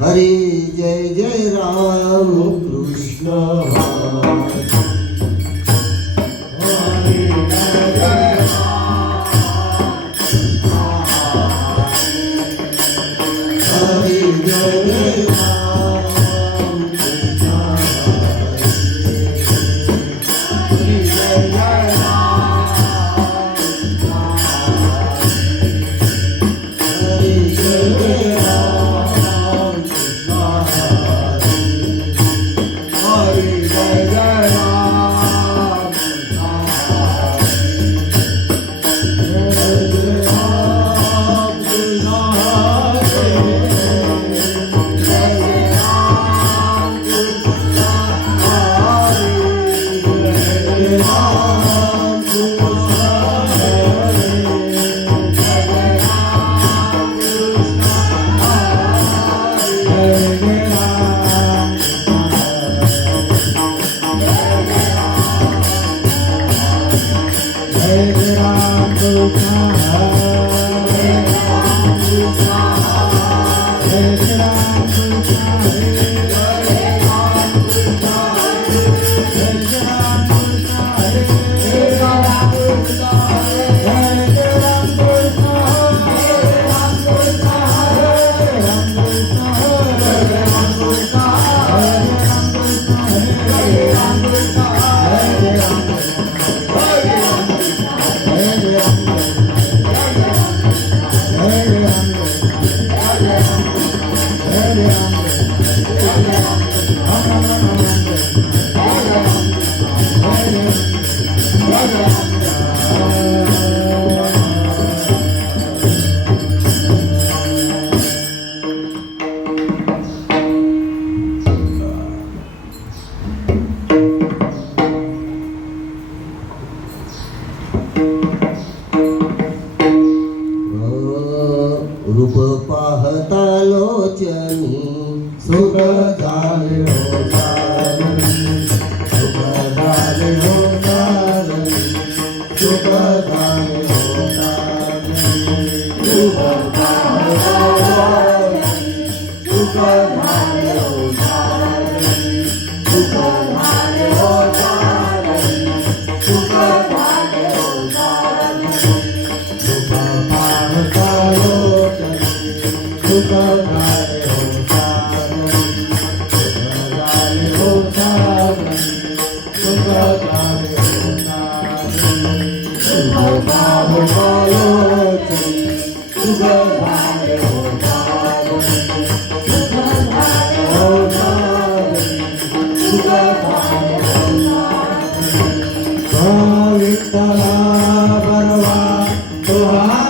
हरे जय जय राम कृष्ण रूप पाहता लोचनी सुख झाले हो सारणी सुख झाले हो सारणी सुख झाले हो सारणी रूप पाहता लोचनी सुख झाले हो सारणी सुख झाले हो सारणी सुख झाले हो सारणी रूप पाहता सुख झाले हो सारणी सुख झाले हो सारणी सुख झाले हो सारणी सुख पाहता लोचनी सुख झाले हो सारणी सुख झाले हो सारणी सुख झाले हो सारणी विठ्ठला बरवा तुहा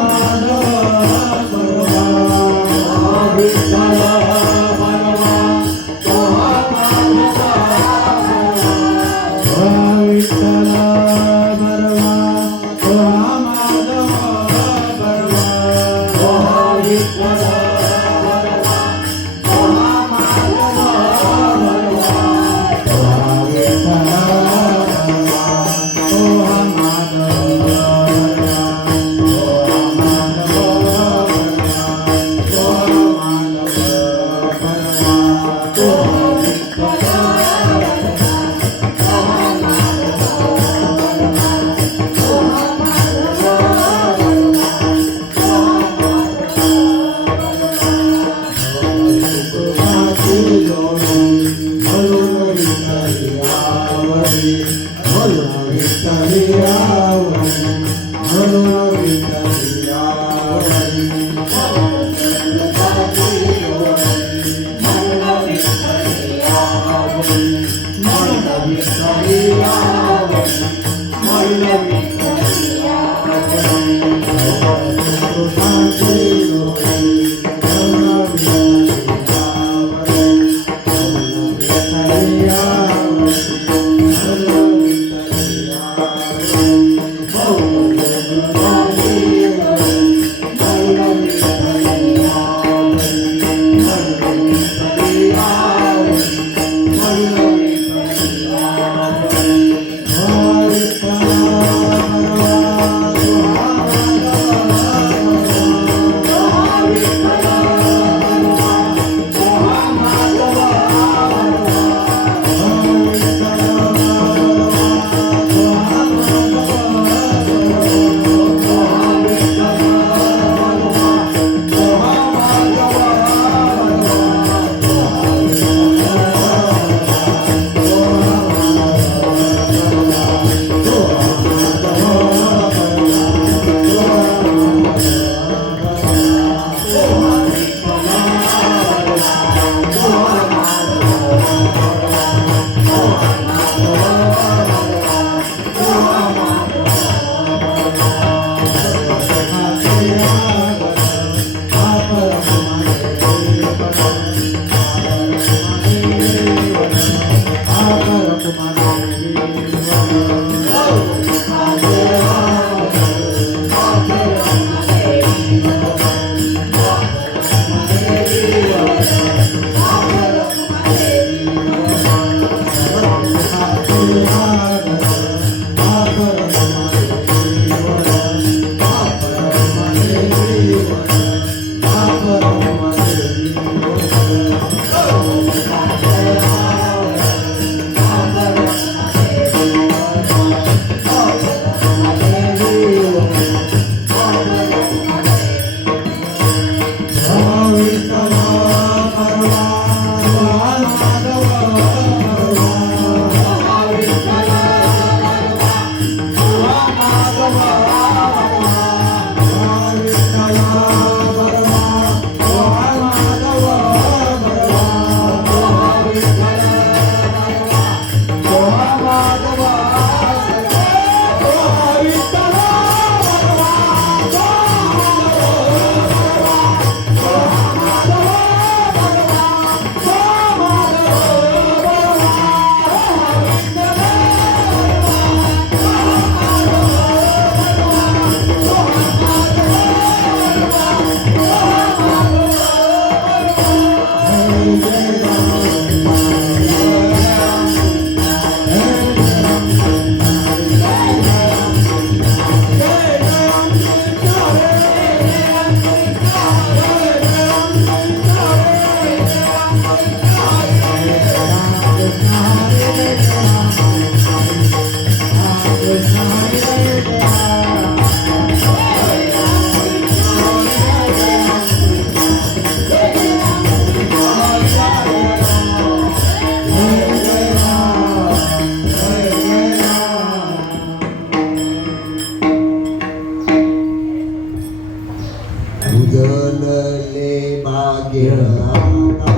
उजळले भाग्य आता,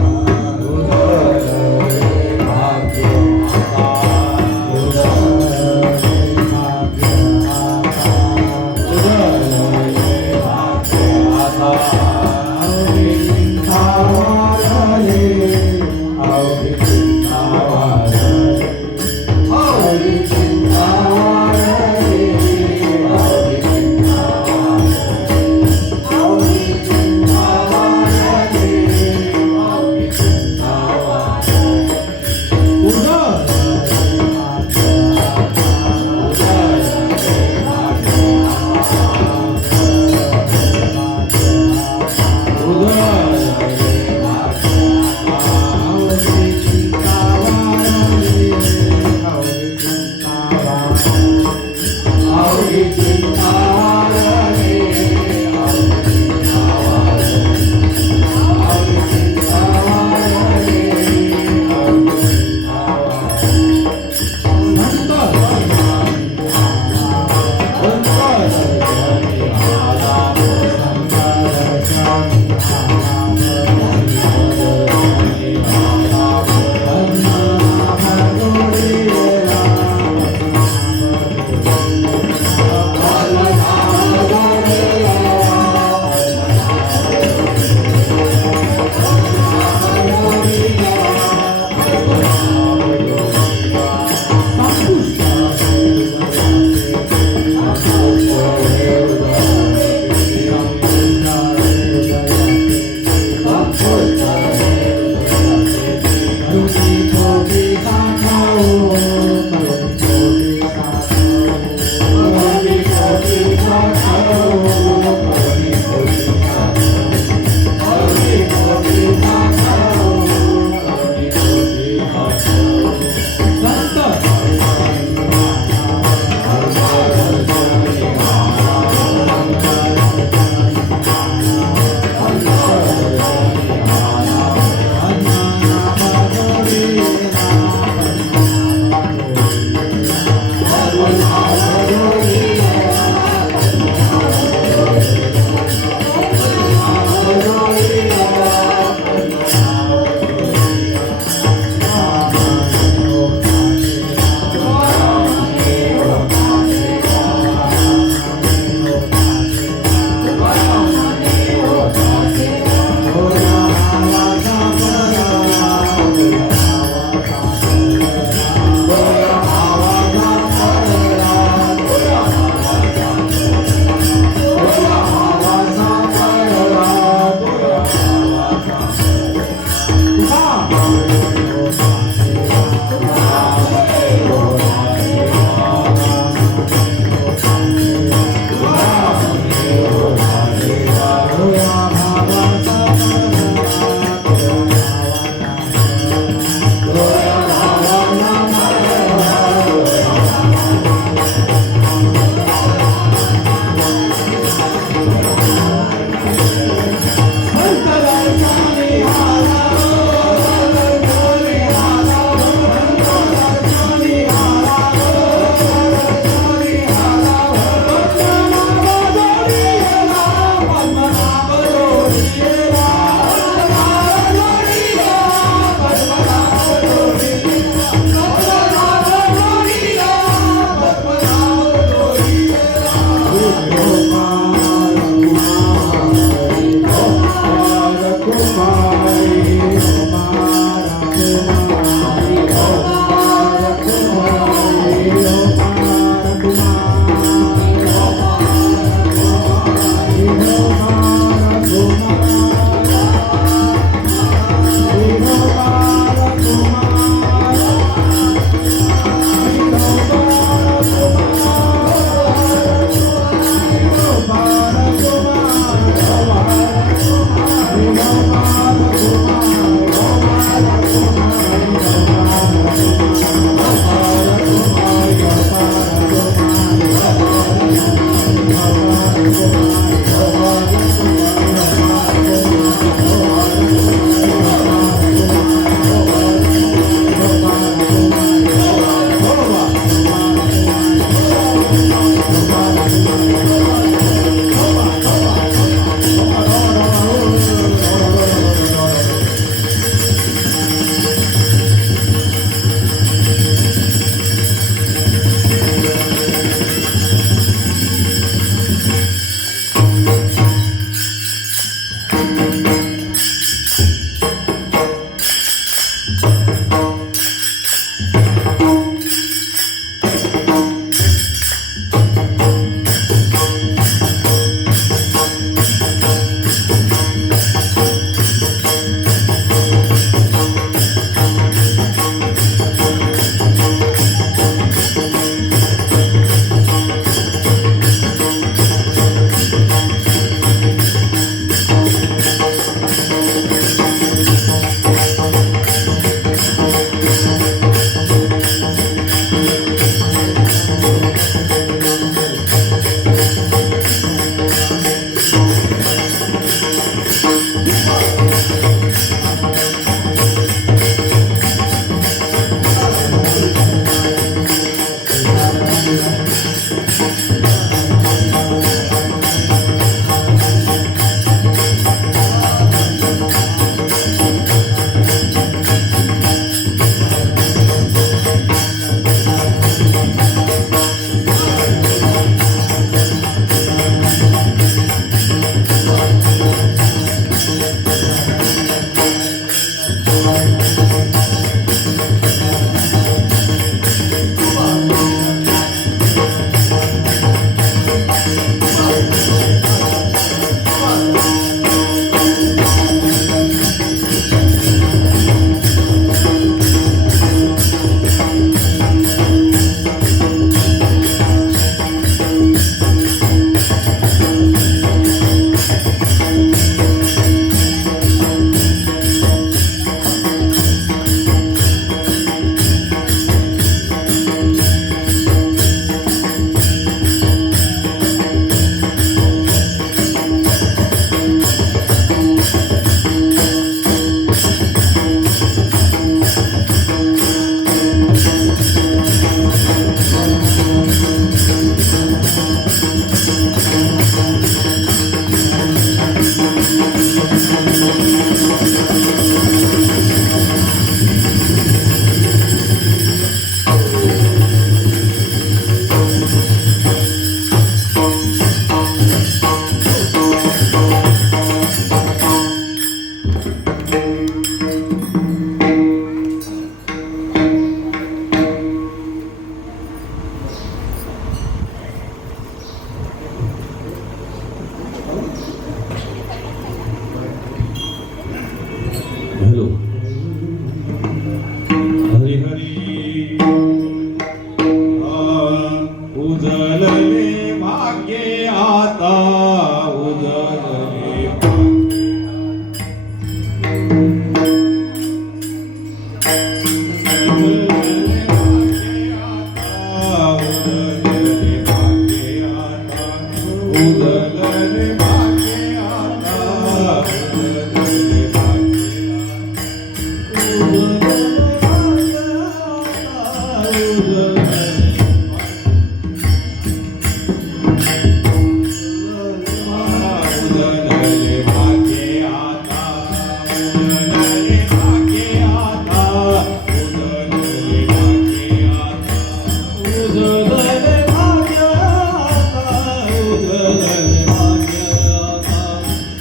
उजळले भाग्य आता, उजळले भाग्य आता, उजळले भाग्य आता. अवघी चिंता वाढले, अवघी चिंता वाढले, अवघी चिंता वाढले, अवघी चिंता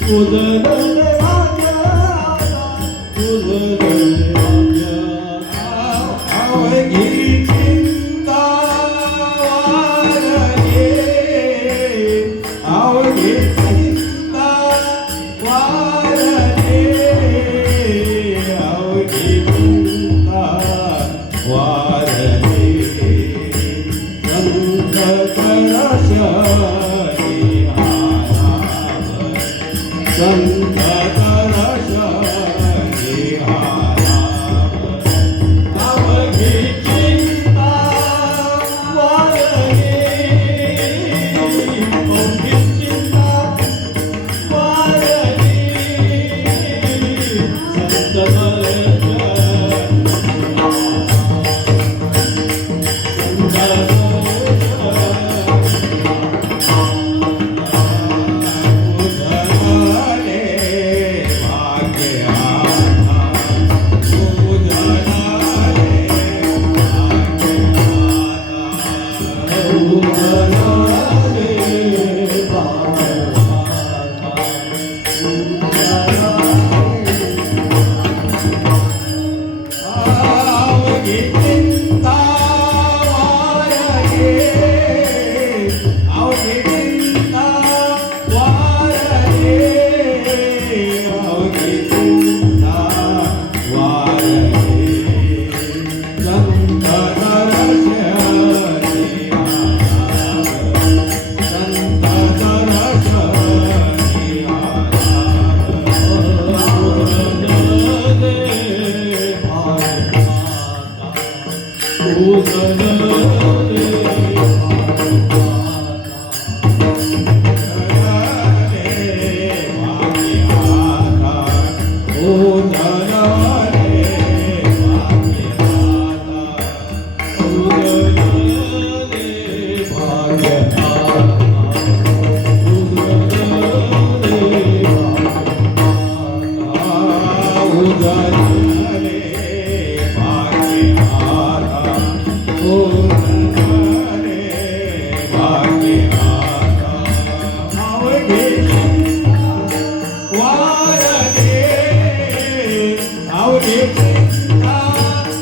उजळले भाग्य उजळले भाग्य अवघी चिंता वारली अवघी चिंता वारली अवघी चिंता वारली संत करशनी संत करशनी अवघी चिंता वारली अवघी चिंता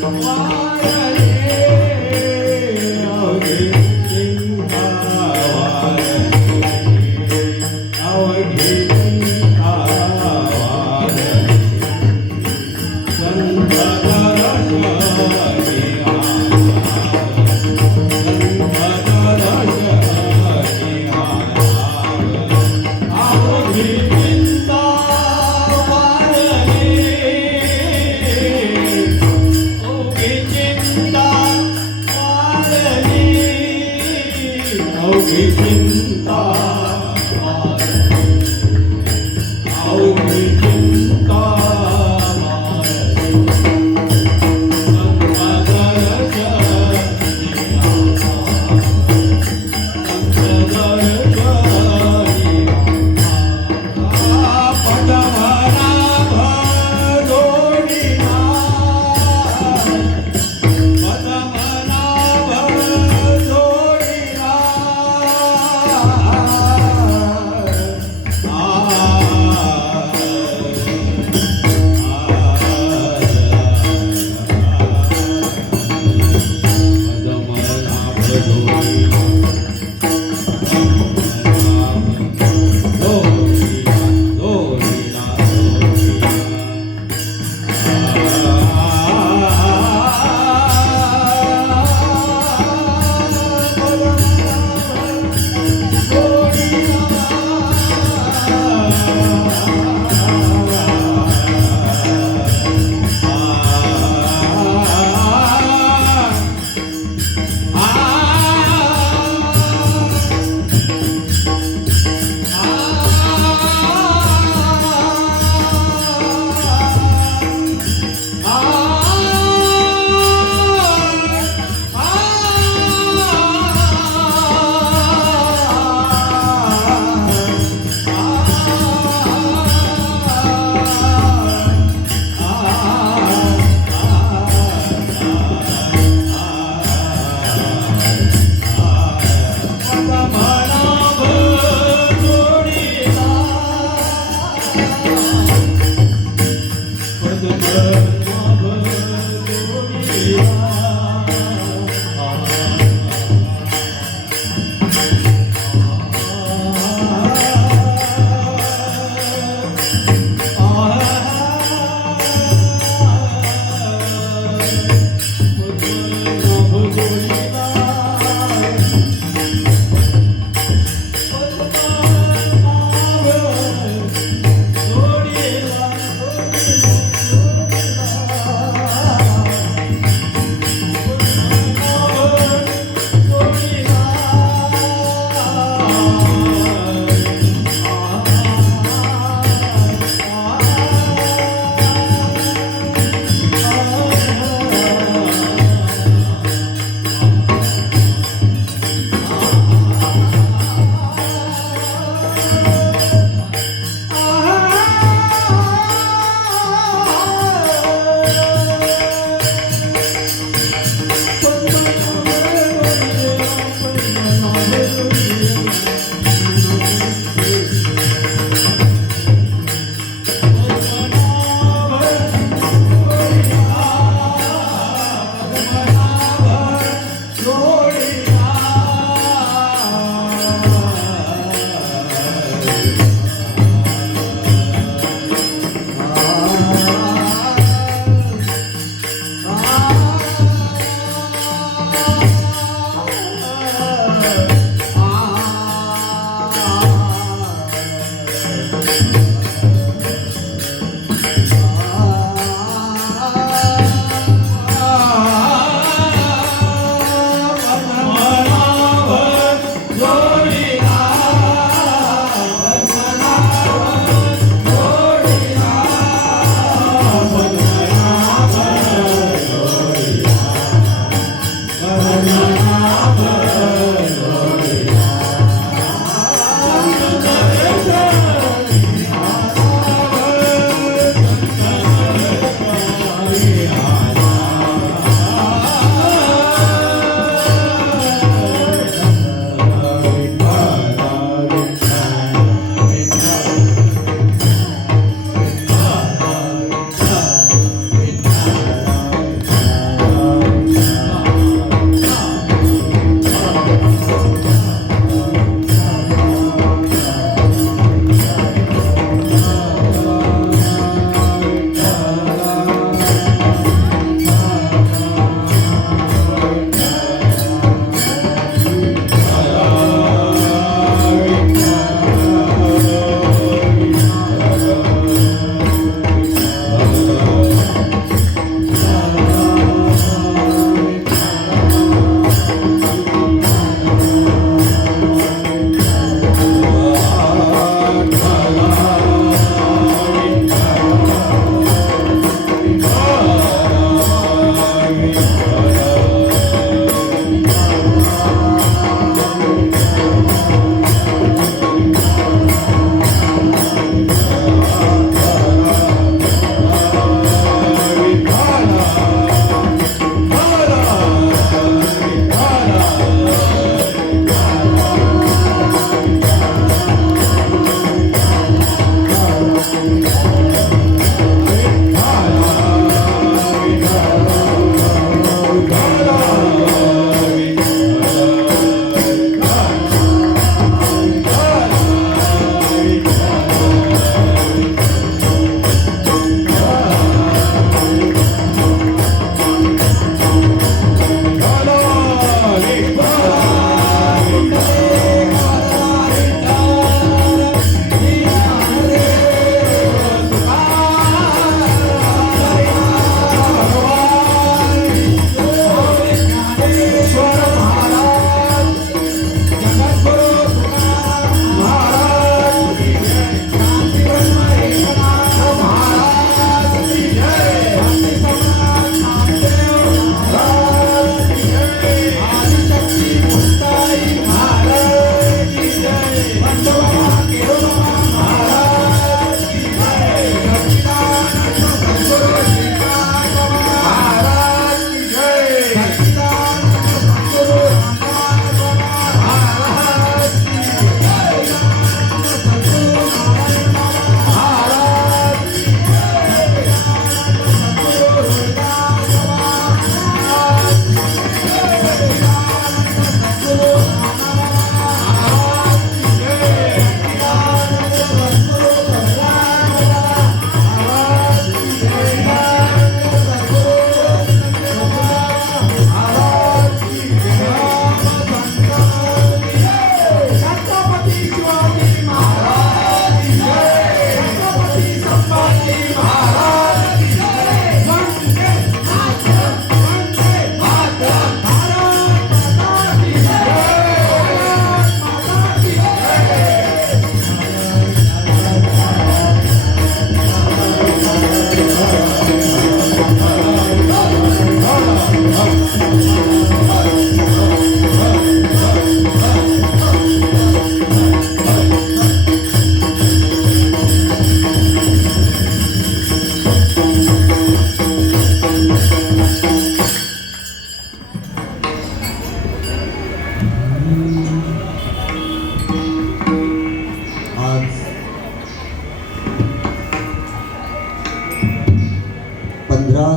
वारली संत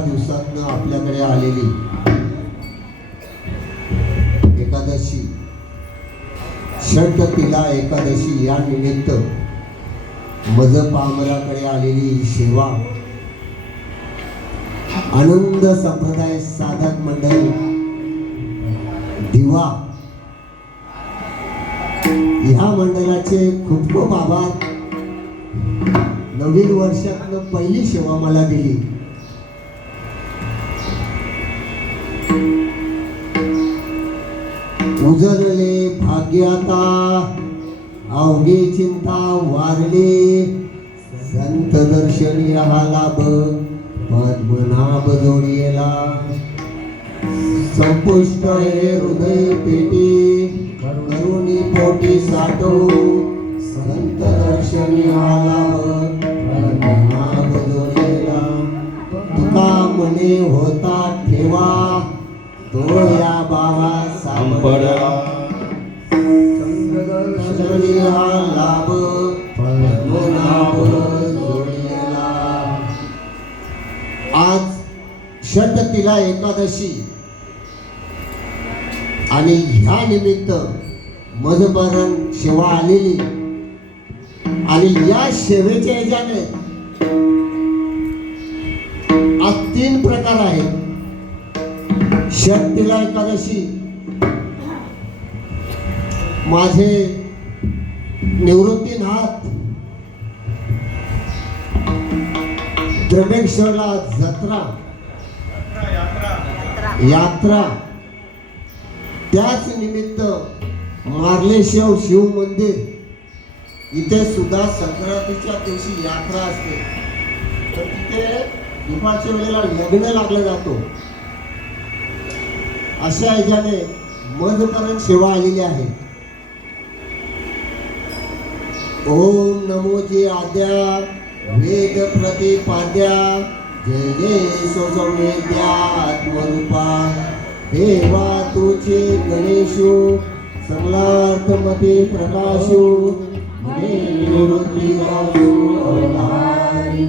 दिवसातनं आपल्याकडे आलेली एकादशी, षटतिला एकादशी या निमित्त मज पामराकडे आलेली सेवा आनंद संप्रदाय साधक मंडळ दिवा ह्या मंडळाचे खूप खूप आभार. नवीन वर्षातनं पहिली सेवा मला दिली. उजळले भाग्याता अवघे चिंता वारले, संत दर्शनी राहाला पद्मनाभ जोडियेला. संपुष्ट हे हृदय पेटी करुणी पोटी साठो, संत दर्शनी राहाला पद्मनाभ जोडियेला. तुका मने होता ठेवा, तो या बाबा सांबळा. लाभ पद्मनाभ जोडियेला. आज षटतिला एकादशी आणि ह्या निमित्त मधुपारण सेवा आलेली आणि या सेवेच्या ह्याच्याने आज 3 प्रकार आहेत. षटतिला एकादशी माझे निवृत्तीनाथ त्र्यंबकेश्वरला जत्रा यात्रा, त्याच निमित्त मार्लेश्वर शिव मंदिर इथे सुद्धा संक्रांतीच्या दिवशी यात्रा असते. तर तिथे दुपारच्या वेळेला लग्न लागला जातो. अशा ह्याच्याने मधुकरण सेवा आलेली आहे. ओम नमो जे आद्या वेद प्रतिपाद्या, जय जय सोमेद्या आत्मरूपा. देवा तुझे गणेशो समलार्थमते प्रकाशो, मने निवृत्ती वासु अवधारी.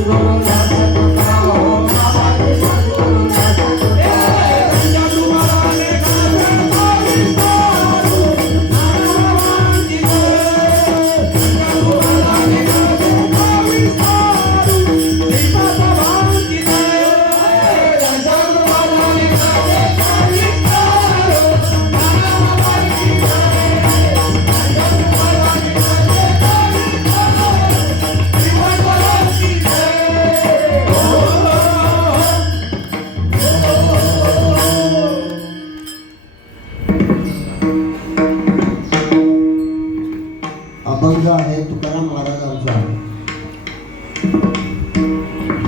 सद्गुरु दास तुका हो मामाचे सद्गुरु दास तुका अभंग आहे तुकाराम महाराजांचा.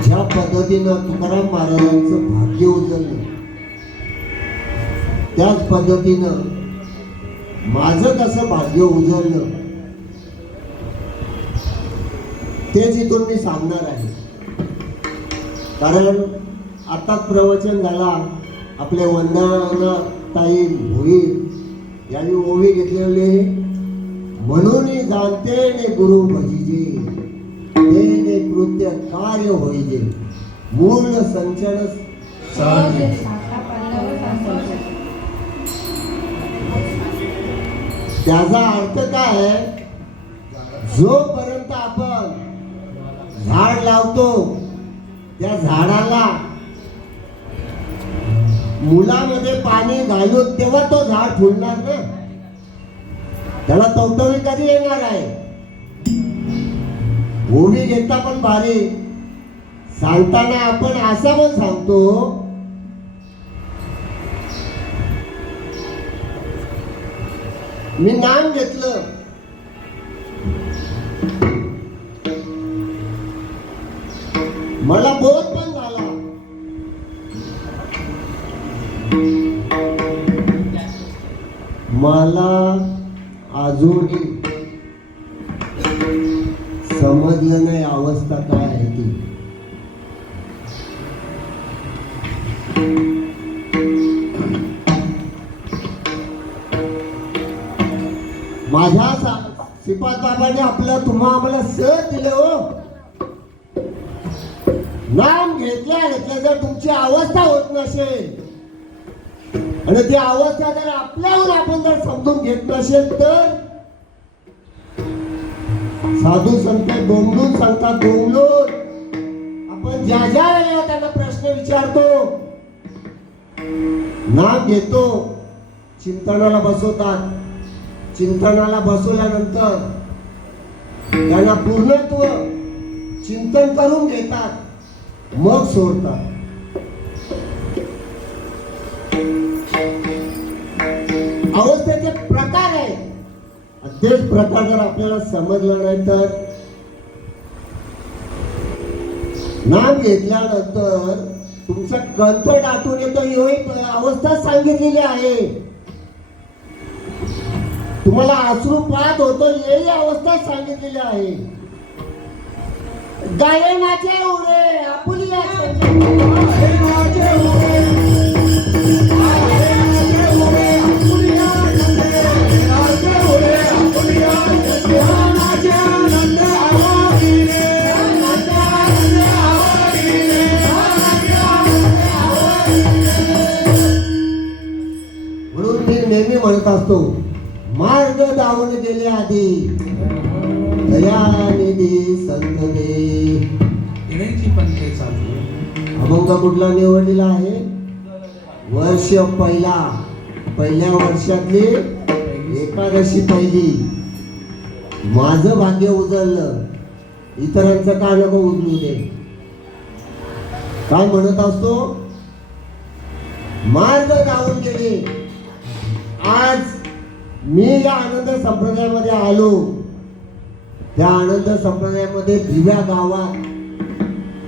ज्या पद्धतीनं तुकाराम महाराजांचं भाग्य उजळलं त्याच पद्धतीनं माझं कसं भाग्य उजळलं तेच इथून मी सांगणार आहे. कारण आताच प्रवचन झाला, आपले वंदना ताई भोईर यांनी ओवी घेतलेले. म्हणून जाणते ने गुरु भजिजे ते कृत्य कार्य होईजे मूळ संचन सहजे. त्याचा अर्थ काय? जोपर्यंत आपण झाड लावतो त्या झाडाला मुलामध्ये पाणी घालून तेव्हा तो झाड फुलणार ना. त्याला टवटवी कधी येणार आहे? ओवी घेता पण भारी सांगताना आपण असं पण सांगतो, मी नाम घेतलं मला बोध पण झाला, मला अजूनही समजलं नाही अवस्था काय आहे ती. माझ्या श्रीपाद बाबाने आपलं आम्हाला सर दिलं हो. नाम घेतल्या जर तुमची अवस्था होत नसेल आणि ती अवस्था जर आपल्याहून आपण जर समजून घेत नसेल तर साधू संत बोंबलून सांगतात, बोंबलून आपण ज्या ज्या वेळेला त्यांना प्रश्न विचारतो, नाम घेतो, चिंतनाला बसवतात. चिंतनाला बसवल्यानंतर त्यांना पूर्णत्व चिंतन करून घेतात, मग सोडतात. अवस्थेचे प्रकार आहेत. तेच प्रकार जर आपल्याला समजलं नाही तर नाम घेतल्यानंतर तुमचा कंठ दाटून येतो ही अवस्था सांगितलेली आहे. तुम्हाला अश्रुपात होतो ही अवस्था सांगितलेली आहे. गायनाचे उरे आपुलिया म्हणून मी नेहमी म्हणत असतो, मार्ग दावून गेले आधी दयानिधी संत दे. अभंग कुठला निवडलेला आहे? वर्ष पहिल्या वर्षातली एकादशी पहिली. माझं भाग्य उजळलं, इतरांचं का नको उजळू दे. काय म्हणत असतो? मार्ग दावून गेले. आज मी या आनंद संप्रदायामध्ये आलो. त्या आनंद संप्रदायामध्ये दिव्या गावात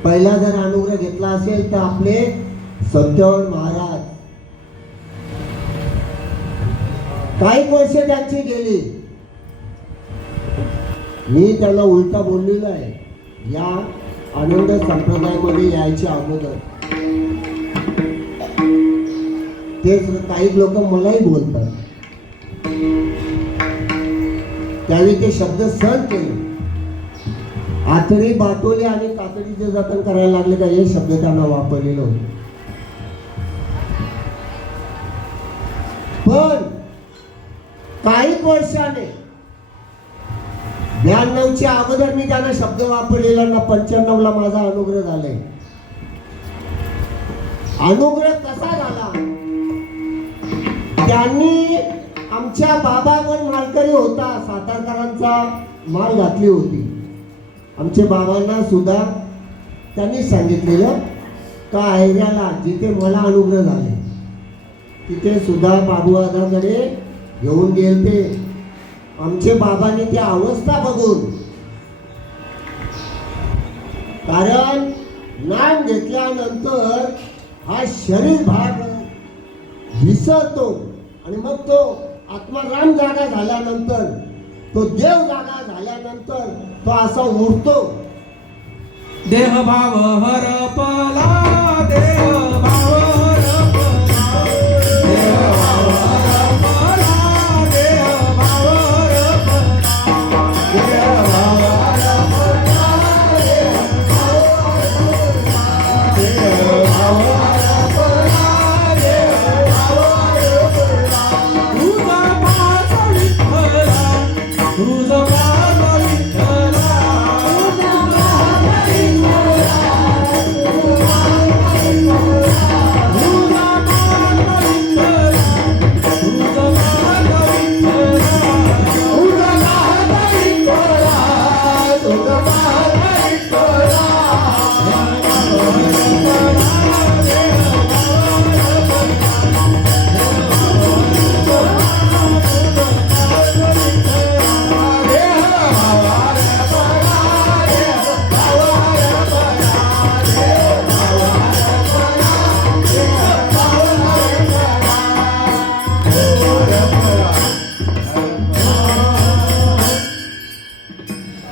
पहिला जर अनुग्रह घेतला असेल तर आपले सत्यवान महाराज. काही वर्ष त्यांची गेली. मी त्यांना उलटा बोललेलो आहे या आनंद संप्रदायामध्ये यायच्या अगोदर. तेच काही लोक मलाही बोलतात. त्यावेळी ते शब्द सहन केले. आतडी बाटोले आणि कातडीचे जतन करायला लागले का हे शब्द त्यांना वापरलेलं होतं. पण काही वर्षाने 92च्या अगोदर मी त्यांना शब्द वापरलेला ना 95ला माझा अनुग्रह झालाय. अनुग्रह कसा झाला? त्यांनी आमच्या बाबावर मालकरी होता, सातारकरांचा माल घातली होती. आमच्या बाबांना सुद्धा त्यांनी सांगितलेलं का ऐर्याला जिथे मला अनुग्रह झाले तिथे सुद्धा बाबूदादाकडे घेऊन गेलते. आमचे बाबांनी ती अवस्था बघून, कारण नाम घेतल्यानंतर हा शरीर भाग विसरतो आणि मग तो आत्मा राम जागा झाल्यानंतर, तो देव जागा झाल्यानंतर तो असा उरतो. देह भाव हरपला, देह भाव हरपला, देह भाव हरपला, देह भाव हरपला, देह भाव हरपला, देह भाव हरपला, देह भाव हरपला. तुझा पाच विठ्ठला, तुझा पाच विठ्ठला,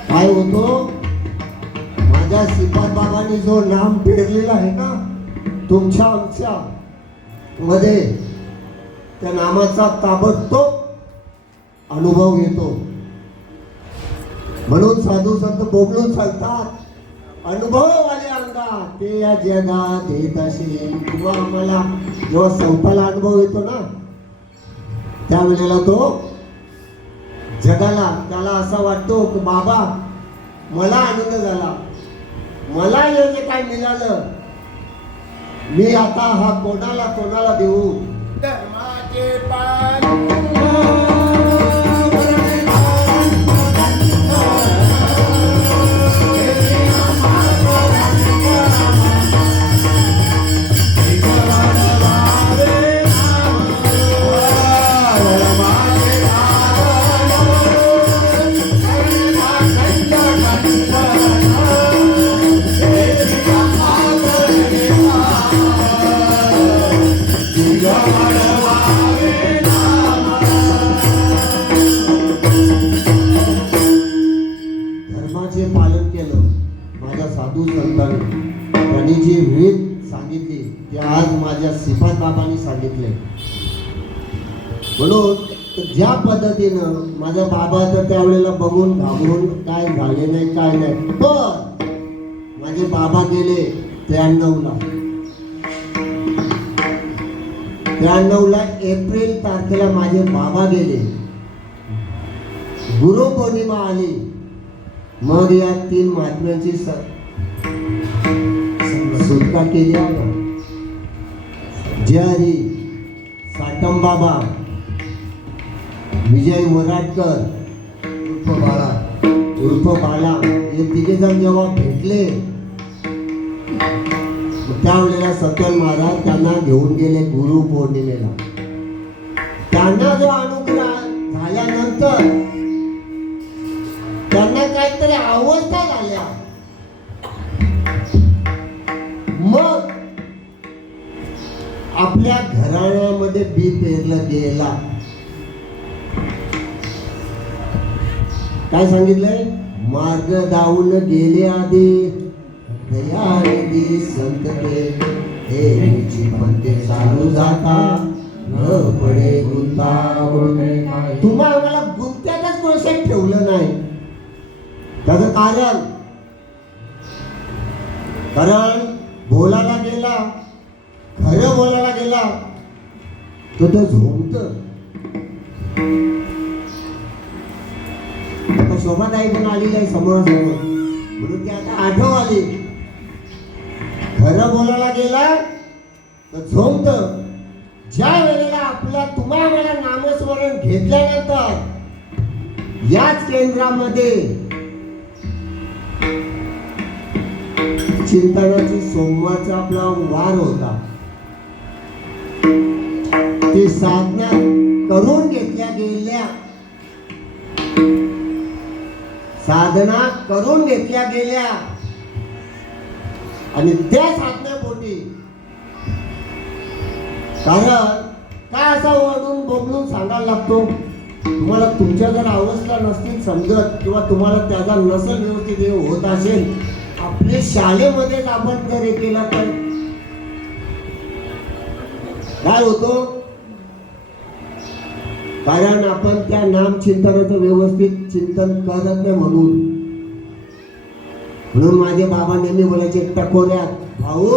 काय होतो, माझ्या श्रीपाद बाबांनी जो नाम पेरलेला आहे ना तुमच्या आमच्या मध्ये, त्या नामाचा ताबडतोब अनुभव येतो. म्हणून साधू संत बोबलून सांगतात, अनुभववाले अंगा ते या जगात येत असे. किंवा आम्हाला जेव्हा संताला अनुभव येतो ना त्यावेळेला तो जगाला त्याला असा वाटतो की बाबा मला आनंद झाला, मला हे जे काय मिळालं मी आता हा कोणाला कोणाला देऊ. धर्माचे पान धर्माचे पालन केलं माझ्या साधू संतांनी. त्यांनी जी रीत सांगितली ते आज माझ्या श्रीपाद बाबांनी सांगितले. म्हणून ज्या पद्धतीनं माझा बाबा तर त्यावेळेला बघून घाबरून काय झाले नाही काय नाही, पण माझे बाबा गेले 93ला एप्रिल तारखेला माझे बाबा गेले. गुरुपौर्णिमा आली. मग या 3 महात्म्यांची सुटका केली आहे. जय हरी, साटम बाबा, विजय वराडकर उर्फ बाला हे तिघे जण जेव्हा भेटले त्यावेळेला सत्यन महाराज त्यांना घेऊन गेले गुरु पौर्णिमेला. त्यांना जो अनुग्रह झाल्यानंतर त्यांना काहीतरी अवस्था झाल्या. मग आपल्या घराण्यामध्ये बी पेरलं गेला. काय सांगितलंय? मार्ग दावून गेले आधी दयानिधी संत हे जीवनते चालू जाता न पडे गुंतावणे. तुम्हा आम्हाला गुंत्यातच कोणाशी ठेवलं नाही. त्याचं कारण कारण बोलायला गेला, खरं बोलायला गेला तो झोमत. आता शोभाताई पण आलेली आहे समोरासमोर, म्हणून ती आता आठव आली. खरं बोलायला गेला तर झोमत. ज्या वेळेला आपल्या तुम्हाला नामस्मरण घेतल्यानंतर याच केंद्रामध्ये चिंतनाची सोमवारचा आपला वार होता. ती साधना करून घेतल्या गेल्या, साधना करून घेतल्या गेल्या आणि त्या साधनेपोटी. कारण काय असा ओरडून बोबलून सांगायला लागतो. तुम्हाला तुमच्या जर अवस्था नसतील समजत किंवा तुम्हाला त्याचा नसेल व्यवस्थित हे होत असेल, आपल्या शाळेमध्येच आपण जर हे केलं तर काय होतो. कारण आपण त्या नाम चिंतनाचं व्यवस्थित चिंतन करत नाही. म्हणून माझे बाबा नेहमी बोलायचे टकोऱ्यात, भाऊ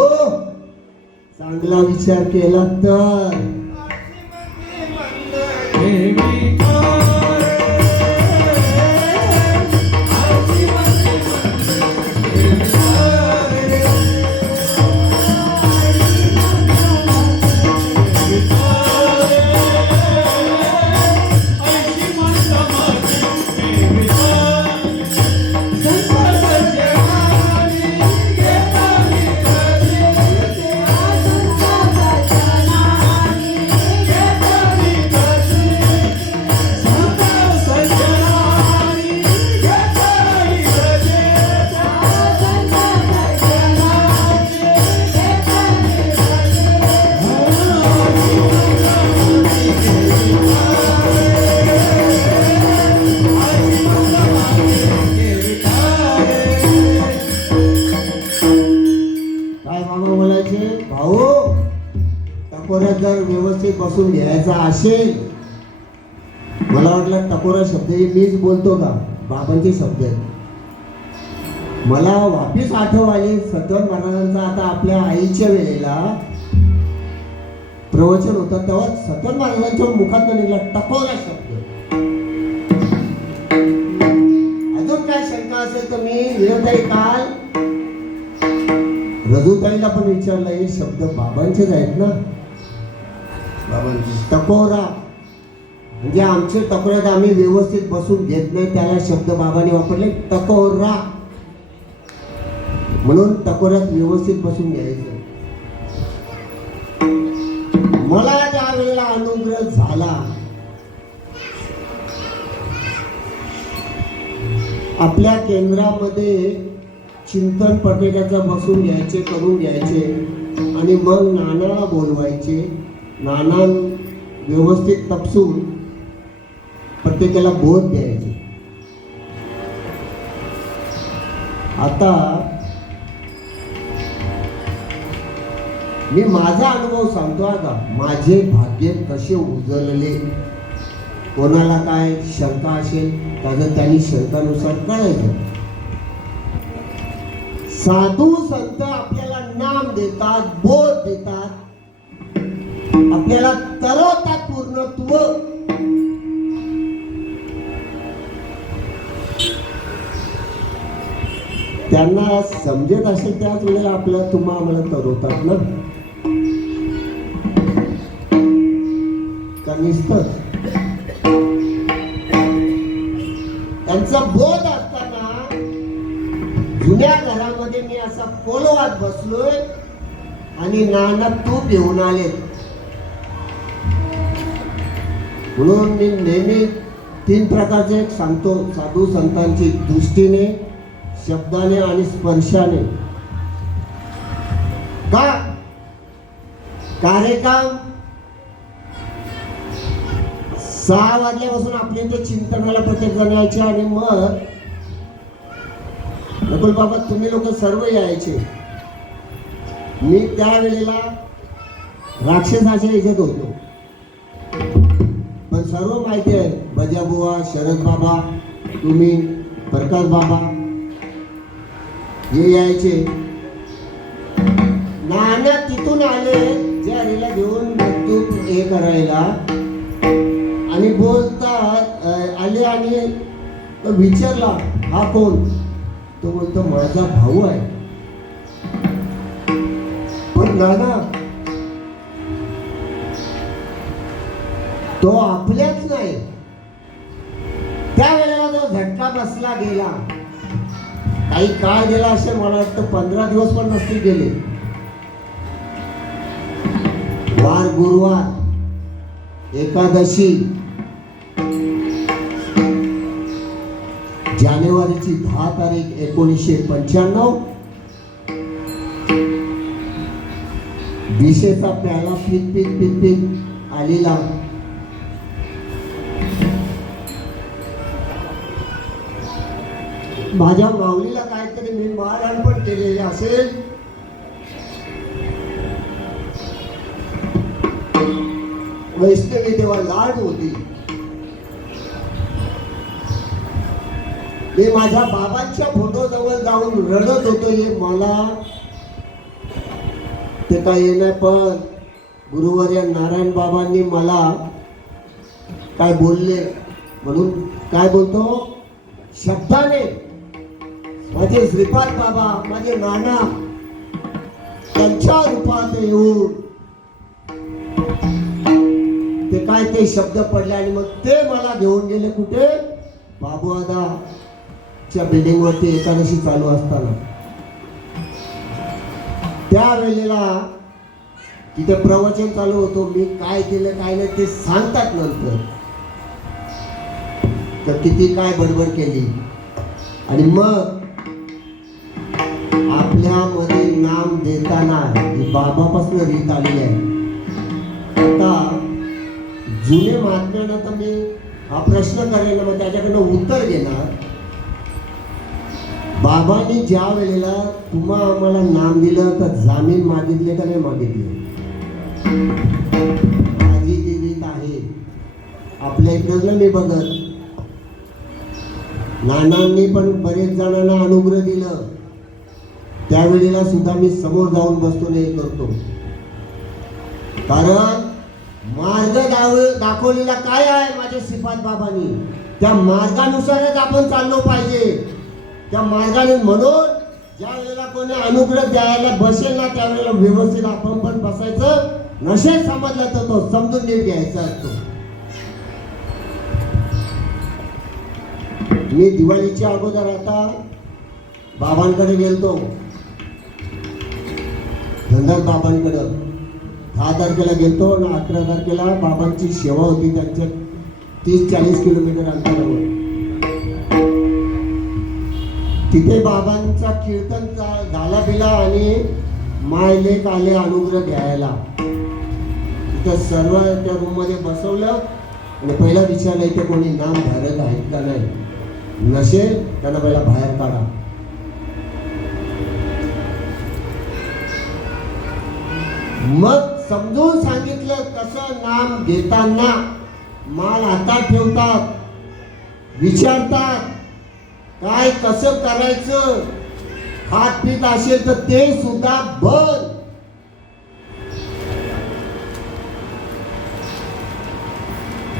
चांगला विचार केला तर जर व्यवस्थित बसून घ्यायचा असेल. मला वाटलं टकोरा शब्द मीच बोलतो का, बाबांचे शब्द आहेत. मला वापिस आठव आले सतवन महाराजांचा. आता आपल्या आईच्या वेळेला प्रवचन होतं तेव्हा सतवन महाराजांच्या मुखात निघाला टकोरा शब्द. अजून काय शंका असेल तर मी विनोदाई काल रजूताईला पण विचारलं, हे शब्द बाबांचेच आहेत ना. टकोरा म्हणजे आमचे टकोऱ्यात आम्ही व्यवस्थित बसून घेत नाही, त्याला शब्द बाबांनी वापरले टकोरा. म्हणून टकोऱ्यात व्यवस्थित बसून घ्यायचं. मला ज्या वेळेला अनुग्रह झाला, आपल्या केंद्रामध्ये चिंतन पटेकाचं बसून घ्यायचे, करून घ्यायचे आणि मग नानाला बोलवायचे. नाना व्यवस्थित तपसून प्रत्येकाला बोध द्यायचे. आता मी माझा अनुभव सांगतो. आता माझे भाग्य कसे उजळले. कोणाला काय शंका असेल त्याचं त्यांनी शंकानुसार कळायचं. साधू संत आपल्याला नाम देतात, बोध देतात, आपल्याला तरवतात पूर्णत्व. त्यांना समजत असेल त्याच वेळेला आपल्याला आम्हाला तरवतात ना. नुसतंच त्यांचा बोध असताना जुन्या घरामध्ये मी असा पोलोवात बसलोय आणि नाना तूप घेऊन आले. म्हणून मी नेहमी 3 प्रकारचे सांगतो साधू संतांची, दृष्टीने, शब्दाने आणि स्पर्शाने. का कार्यक्रम 6 वाजल्यापासून आपल्या इथे चिंतनाला प्रत्येक जण यायचे आणि मग नकुल बाबा तुम्ही लोक सर्व यायचे. मी त्यावेळेला राक्षसाच्या ह्याच्यात होतो, पण सर्व माहिती आहे. बजाबुवा, शरद बाबा, तुम्ही, प्रकाश बाबा हे यायचे नाना तिथून आले ज्यारीला घेऊन बंदूक हे करायला आणि बोलतात आले आणि विचारला हा कोण? तो बोलतो माझा भाऊ आहे. पण नाना तो आपल्याच नाही. त्यावेळेला तो झटका बसला गेला. काही काळ गेला असे मला वाटतं 15 दिवस पण नसतील गेले. वार गुरुवार एकादशी जानेवारीची 10 तारीख 1995. विषेचा प्याला पित पित पित पित आलेला. माझ्या माऊलीला काहीतरी मी मारहाण पण केलेली असेल. वैष्णवी तेव्हा लाड होती. मी माझ्या बाबांच्या फोटो जवळ जाऊन रडत होतो. हे मला ते काय येणार. पण गुरुवर्य नारायण बाबांनी मला काय बोलले म्हणून काय बोलतो शब्दाने माझे श्रीपाद बाबा माझे नाना त्यांच्या रूपात येऊन ते काय ते शब्द पडले आणि मग ते मला घेऊन गेले कुठे? बाबूदाच्या बिल्डिंग वरती एकादशी चालू असताना त्यावेळेला तिथे प्रवचन चालू होतो. मी काय केलं काय नाही ते सांगतात नंतर. तर किती काय बडबड केली आणि मग आपल्यामध्ये नाम देताना ही बाबापासून रीत आलेली आहे. आता जुने महात्म्यांना तर मी हा प्रश्न करेन मग त्याच्याकडनं उत्तर घेणार. बाबांनी ज्या वेळेला तुम्हा आम्हाला नाम दिलं तर जामीन मागितले का नाही मागितले? माझी ती रीत आहे. आपल्या इकडं मी बघत नानांनी पण बरेच जणांना अनुग्रह दिलं. त्यावेळेला सुद्धा मी समोर जाऊन बसतो नाही करतो. कारण मार्ग दाखवलेला काय आहे माझे श्रीपाद बाबांनी त्या मार्गानुसारच आपण चाललो पाहिजे. त्या मार्गाने म्हणून ज्या वेळेला कोणी अनुग्रह द्यायला बसेल ना त्यावेळेला व्यवस्थित आपण पण बसायचं. नशेल समजला तर तो समजून नीट घ्यायचा असतो. मी दिवाळीच्या अगोदर आता बाबांकडे गेलतो धनराज बाबांकडं. 10 तारखेला गेलतो आणि 11 तारखेला बाबांची सेवा होती त्यांच्या 30-40 किलोमीटर अंतरावर. तिथे बाबांचा कीर्तन झाला बिला आणि मायलेक आले अनुग्रह द्यायला. तिथं सर्व त्या रूम मध्ये बसवलं आणि पहिला विचारलं इथे कोणी नाम धारक आहेत का नाही. नसेल त्यांना पहिला बाहेर काढा. मग समजून सांगितलं कसं नाम घेताना माल हातात ठेवतात, विचारतात काय कसं करायचं. खात पीत असेल तर ते सुद्धा बंद.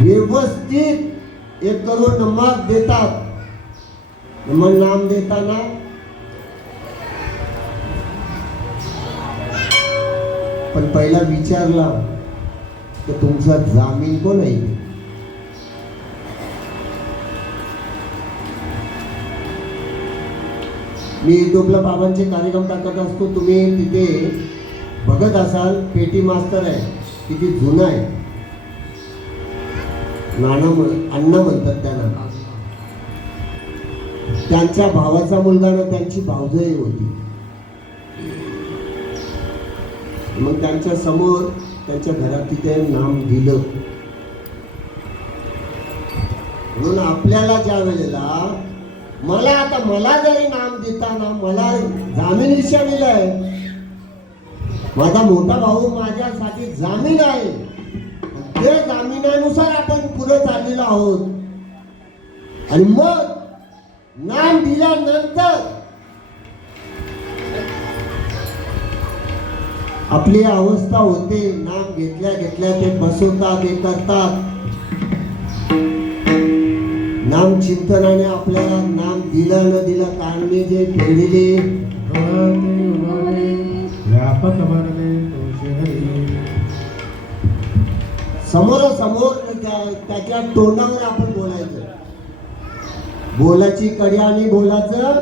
व्यवस्थित एक करून मग देतात. मग नाम देताना पण पहिला विचारला तर तुमचा जामीन कोण आहे. मी युट्यूबला बाबांचे कार्यक्रम टाकत असतो. तुम्ही तिथे बघत असाल पेटी मास्तर आहे किती जुना आहे. नाना अण्णा म्हणतात त्यांना. त्यांच्या भावाचा मुलगा ना त्यांची भावजई होती. मग त्यांच्या समोर त्यांच्या घरात तिथे नाम दिलं. म्हणून आपल्याला ज्या वेळेला मला जरी नाम देताना मला जामीन विचारलेलं आहे. माझा मोठा भाऊ माझ्यासाठी जामीन आहे. ते जामिनानुसार आपण पुढे चाललेलो आहोत. आणि मग नाम दिल्यानंतर आपली अवस्था होते नाम घेतल्या घेतल्या ते बसवतात हे करतात. नाम चिंतनाने आपल्याला नाम दिलं न दिलं कारणे जे फेडले व्यापक बनले तोषे हरी. समोरासमोर त्याच्या तोंडावर आपण बोलायचं. बोलाची कडी आणि बोलाचं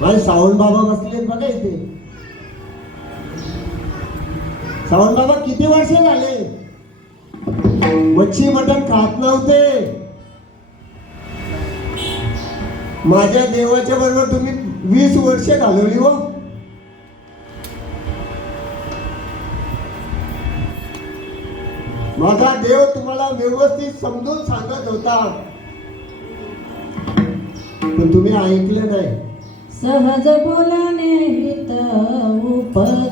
माझे सावंत बाबा बसले बघा इथे. सावंत बाबा किती वर्ष झाले मच्छी मटण खात नव्हते. माझ्या देवाच्या बरोबर तुम्ही 20 वर्ष घालवली हो. माझा देव तुम्हाला व्यवस्थित समजून सांगत होता पण तुम्ही ऐकलं नाही. सहज बोलाने हित उपदेश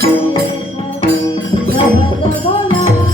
सहज बोलाने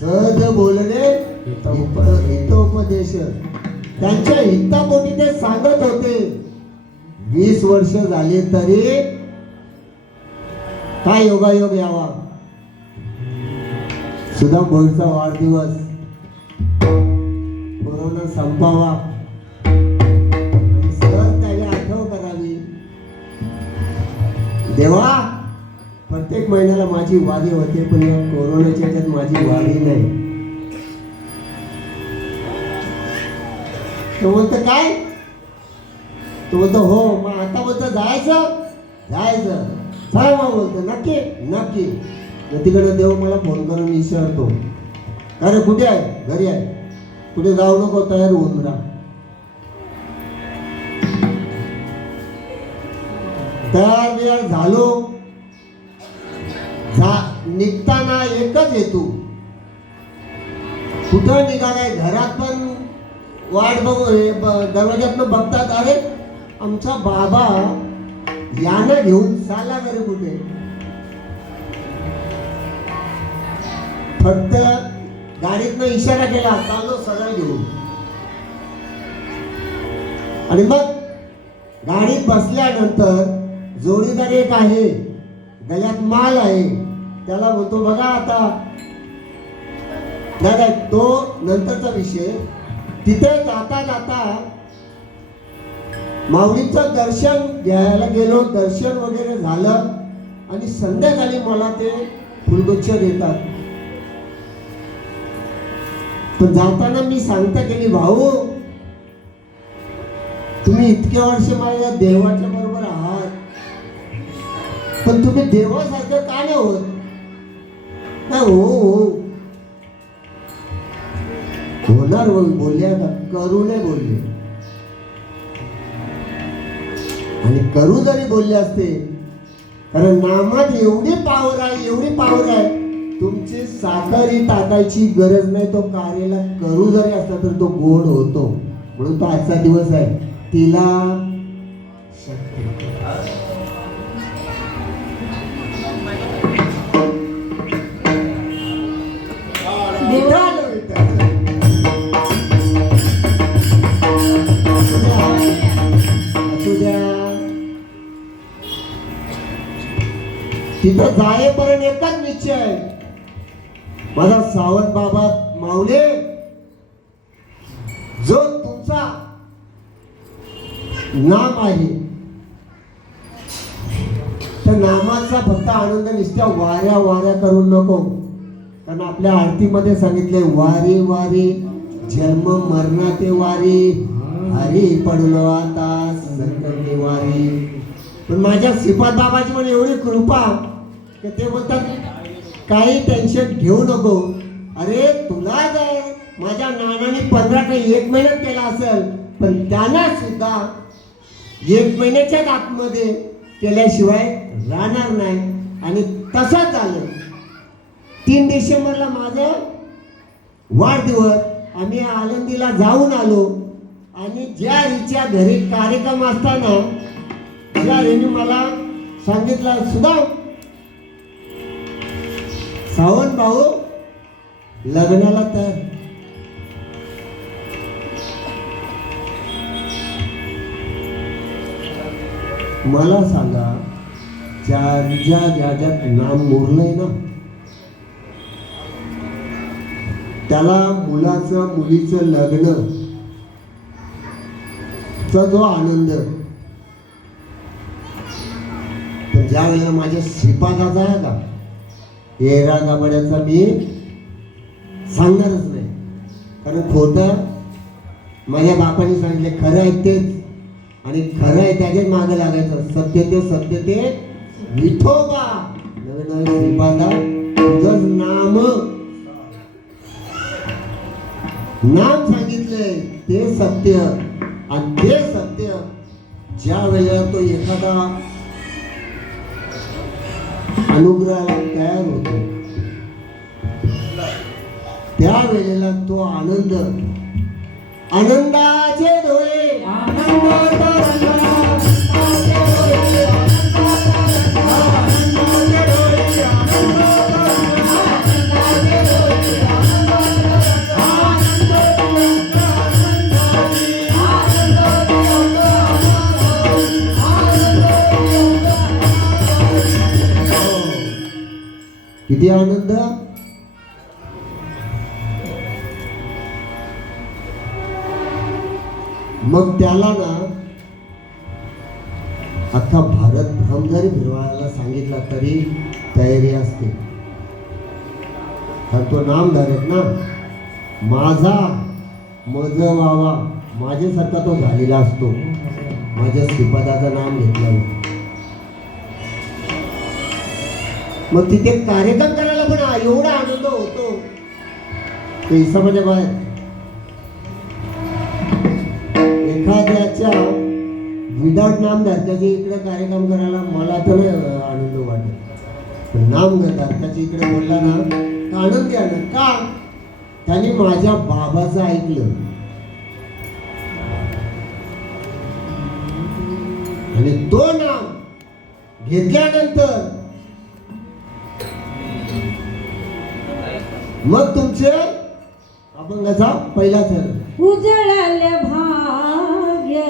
सहज बोलणे हितोपदेश त्यांच्या हितापोटी ते सांगत होते. 20 वर्ष झाले तरी काय योगायोग यावा. सुद्धा बोलचा वाढदिवस कोरोना संपावा आणि सहज त्याने आठव करावी. देवा प्रत्येक महिन्याला माझी वारी होते पण या कोरोनाच्या ह्याच्यात माझी वारी नाही. तो बोलतो काय. तो बोलतो हो मग आता बोलतो जायचं जायचं काय मग बोलतो नक्की नक्की. तिकडे देव मला फोन करून विचारतो अरे कुठे आहे घरी आहे कुठे जाऊ नको तयार होऊन राहा. तयार बियार झालो निघताना एकच हेतू. कुठं निघालाय घरात पण वाट बघू दरवाज्यातनं बघतात अरे आमचा बाबा यानं घेऊन चालला घरी कुठे. फक्त गाडीतनं इशारा केला चाललो सरळ घेऊन आणि मग गाडीत बसल्यानंतर जोडीदार एक आहे गळ्यात माल आहे त्याला म्हणतो बघा आता दादा तो नंतरचा विषय. तिथे जाता जाता माऊलीचं दर्शन घ्यायला गेलो. दर्शन वगैरे झालं आणि संध्याकाळी मला ते फुलगुच्छ देतात. पण जाताना मी सांगता गेली भाऊ तुम्ही इतके वर्ष माझ्या देवाच्या बरोबर आहात पण तुम्ही देवासारखं का नाही होत. नाही हो होणार बोलले आता करू नाही बोलले. आणि करू जरी बोलले असते कारण नामात एवढी पावर आहे एवढी पावर आहे तुमची साखरी टाकायची गरज नाही. तो कार्याला करू जरी असला तर तो गोड होतो. म्हणून तो आजचा दिवस आहे तिला तिथं जायपर्यंत एकच निश्चय आहे, माझा सावंत बाबा माऊले, जो तुमचा नाम आहे त्या नामाचा फक्त आनंद नुसत्या वाऱ्या वाऱ्या करून नको. कारण आपल्या आरतीमध्ये सांगितले, वारी वारी जन्म मरणाते वारी, हरी पडलो आता संकटे वारी. पण माझ्या श्रीपाद बाबाची पण एवढी कृपा की ते बोलतात काही टेन्शन घेऊ नको. अरे तुला जर माझ्या नानाने 15 काही 1 महिन्यात केला असेल, पण त्यांना सुद्धा 1 महिन्याच्याच आतमध्ये केल्याशिवाय राहणार नाही. आणि तसंच झालं. 3 डिसेंबरला माझं वाढदिवस, आम्ही आळंदीला जाऊन आलो. आणि ज्या रीच्या घरी कार्यक्रम असताना ज्या रीने मला सांगितलं, सुद्धा सावंत भाऊ लग्नाला तर मला सांगा, ज्याच्यात नाम मोरलंय ना, त्याला मुलाचं मुलीचं लग्न चा जो आनंद, तर ज्या वेळेला माझ्या श्रीपादाचा आहे का येरा गाबड्याचा मी सांगणारच नाही. कारण खोटं माझ्या बापाने सांगितले, खरं आहे तेच आणि खरं आहे त्याच्याच मागं लागायचं. सत्य ते विठोबा. नवे श्रीपादा तुझंच नाम सांगितलंय ते सत्य. आणि ते सत्य ज्या वेळेला तो एखादा अनुग्रहाला तयार होतो, त्या वेळेला तो आनंद, आनंदाचे डोळे, आनंदाचा रंग, किती आनंद. मग त्याला ना अख्खा भारत भ्रम जरी फिरवायला सांगितला तरी तयारी असते. कारण तो नामधारक ना, माझा मज व्हावा माझ्यासारखा तो झालेला असतो माझ्या श्रीपादाचं नाम घेतल्यावर. मग तिथे कार्यक्रम करायला पण एवढा आनंद होतो की हिसाबाच्या बाहेर. एखाद्याच्या विदाउट नामधारकाच्या इकडे कार्यक्रम करायला मला तर आनंद वाटत, पण नामधारकाच्या इकडे बोलला ना तर आनंदी आनंद. का? त्याने माझ्या बाबाचं ऐकलं आणि तो नाम घेतल्यानंतर मग तुमचे अभंगाचा पहिला थर. उजळले भाग्य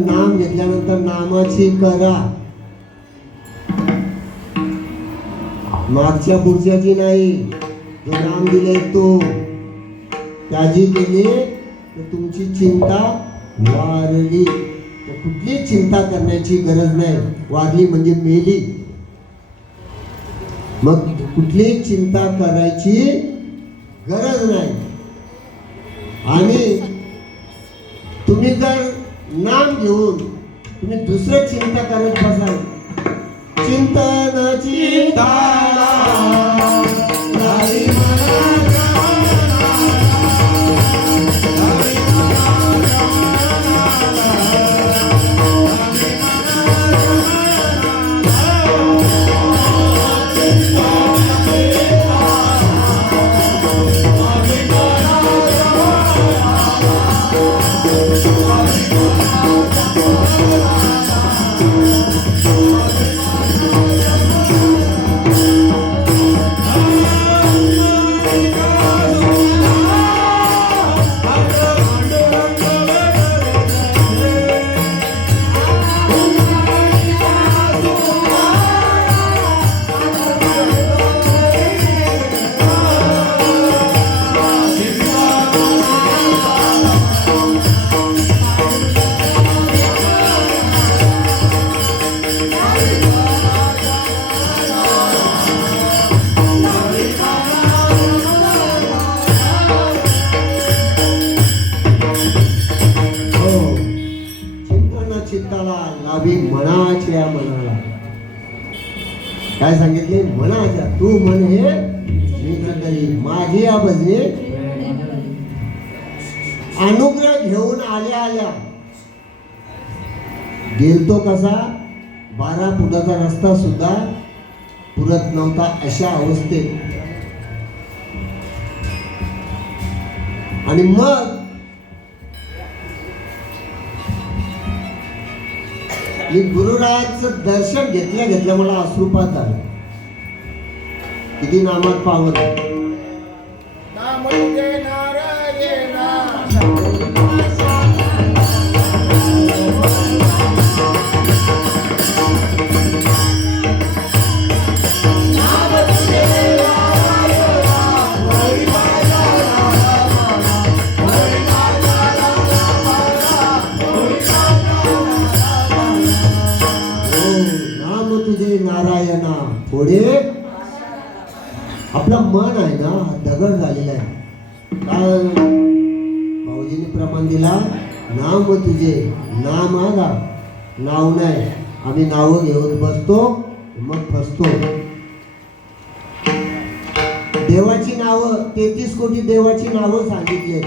नाम घेतल्यानंतर नामाची करा, मागच्या पुढच्याची नाही. जो नाम दिले तो त्याची केली तर तुमची चिंता वारली. तर कुठली चिंता करण्याची गरज नाही. वारली म्हणजे मेली. मग कुठली चिंता करायची गरज नाही. आणि तुम्ही जर नाम घेऊन तुम्ही दुसरं चिंता करत बसाल, चिंतनाची चित्ताला लावी मनाच्या मनाला. काय सांगितले? मनाच्या. तू म्हण हे मीच करी, माझी या भजने. अनुग्रह घेऊन आल्या आल्या गेलतो कसा, 12 फुटाचा रस्ता सुद्धा पुरत नव्हता अशा अवस्थेत. आणि मग मी गुरुरायाचं दर्शन घेतल्या घेतल्या मला अश्रुपात आलं. किती नामात पावन. नाम तुझे नारायण. नाम तुझे नारायणा. पुढे आपलं मन आहे ना दगड झालेला आहे. काय भाऊजीने प्रमाण दिला, नाम तुझे. नाम आगा, नाव नाही. आम्ही नावं घेऊन बसतो मग फसतो. देवाची नावं 33 कोटी देवाची नावं सांगितले.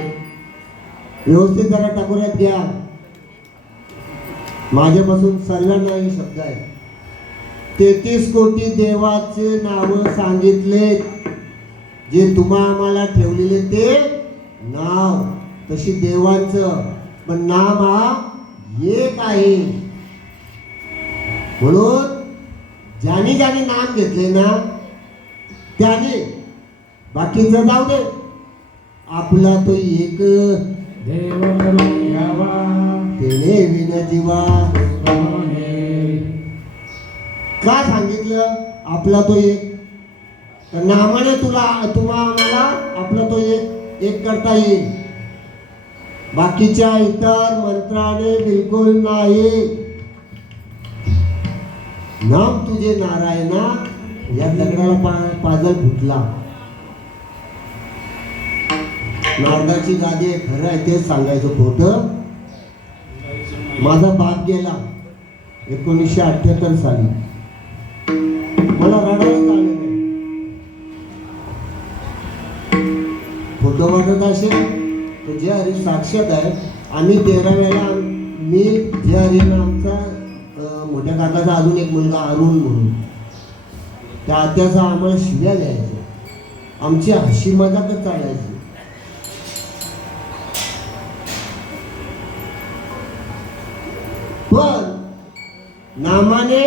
व्यवस्थित जरा टाकुऱ्यात घ्या. माझ्यापासून सल्ला नाही शब्द आहे. 33 कोटी देवाचे नाव सांगितले. जे तुम्हा आम्हाला ठेवलेले ते नाव तशी देवाचं, पण नाम हा एक आहे. म्हणून ज्याने ज्याने नाम घेतले ना त्याने, बाकीचं जाऊ दे, आपला तो एक देव करून घ्यावा तेने विन जीवा. स्वामी. का सांगितलं आपला तो एक? तर नामाने तुम्हा आम्हाला आपला तो एक करता येईल. बाकीच्या इतर मंत्राने बिलकुल नाही. नाम तुझे नारायणा. या दगडाला पाजल फुटला. नारदाची गादी आहे, खरं आहे तेच सांगायचं खोटं. माझा बाप गेला 1978 साली. मला रडायला आलं नाही. खोटं वाटत असेल तर जे हरी साक्षात आहे. आम्ही 13 वेळा मी जे हरीनं आमचा मोठ्या काकाचा अजून एक मुलगा अरुण म्हणून त्या आत्याचा आम्हाला शिव्या द्यायच्या. आमची हशी मजाकच चालायची. पण नामाने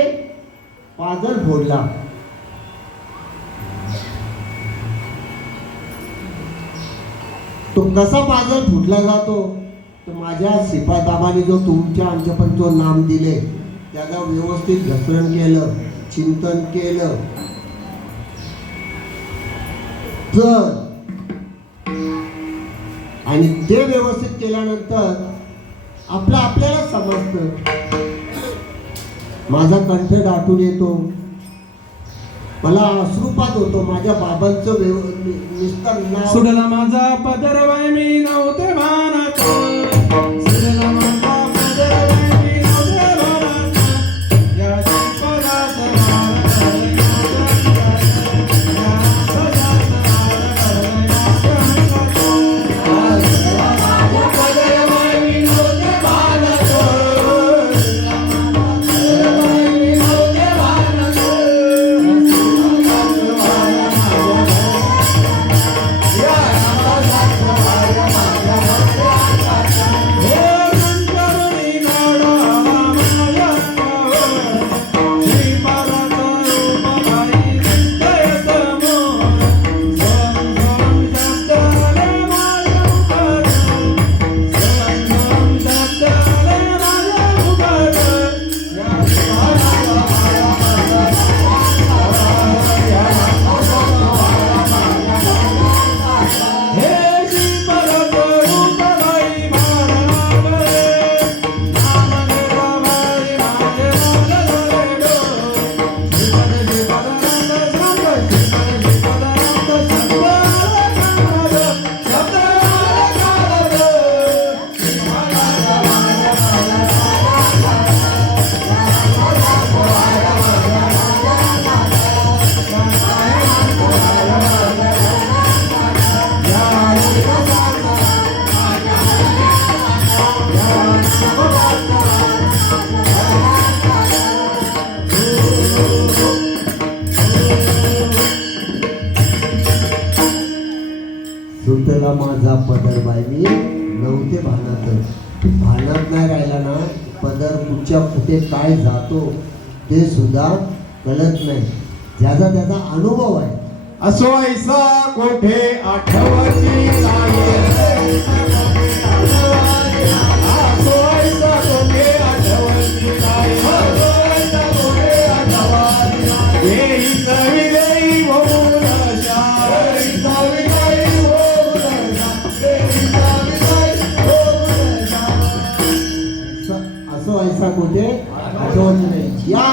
पाजर फोडला. तो कसा पाजर फुटला जातो तर माझ्या श्रीपाद बाबांनी जो तुमच्या आमच्या पण जो नाम दिले त्याला व्यवस्थित घसरण केलं, चिंतन केलं तर आणि ते व्यवस्थित केल्यानंतर आपल्याला समजतं. माझा कंठ दाटून येतो, मला अश्रुपात होतो. माझ्या बाबांचं निस्तर नाव सुडला माझा पदर बाई मी नव्हते भानात, सुडला माझा पदर बाई मी नव्हते भानात, या शिल्परात सुटला माझा पदर बाई मी नव्हते भानात नाही राहिला ना, पदर कुठच्या कुठे काय जातो ते सुद्धा कळत नाही. ज्याचा त्याचा अनुभव आहे. असो ऐसा कोठे आठवची नाही, असो ऐसा कोठे आठवची नाही, येई सविदेई होऊन अशा, येई सविदेई होऊन अशा, येई सविदेई होऊन अशा. असं ऐसा कुठे आठवत नाही. या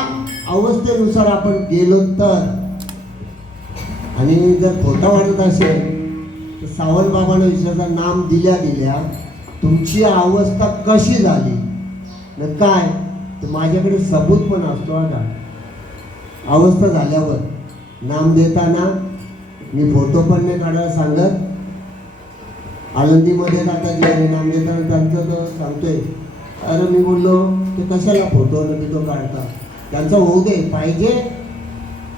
अवस्थेनुसार आपण गेलो तर, आणि जर खोटा वाटत असेल तर सावंत बाबांना विचारता नाम दिल्या तुमची अवस्था कशी झाली न काय, तर माझ्याकडे सबूत पण असतो. का अवस्था झाल्यावर नाम देताना मी फोटो पण नाही काढायला सांगत. आळंदीमध्ये आता जे नाम देताना त्यांचं तर सांगतोय, अरे मी बोललो ते कशाला फोटो न बिटो काढता, त्यांचा होऊ दे. पाहिजे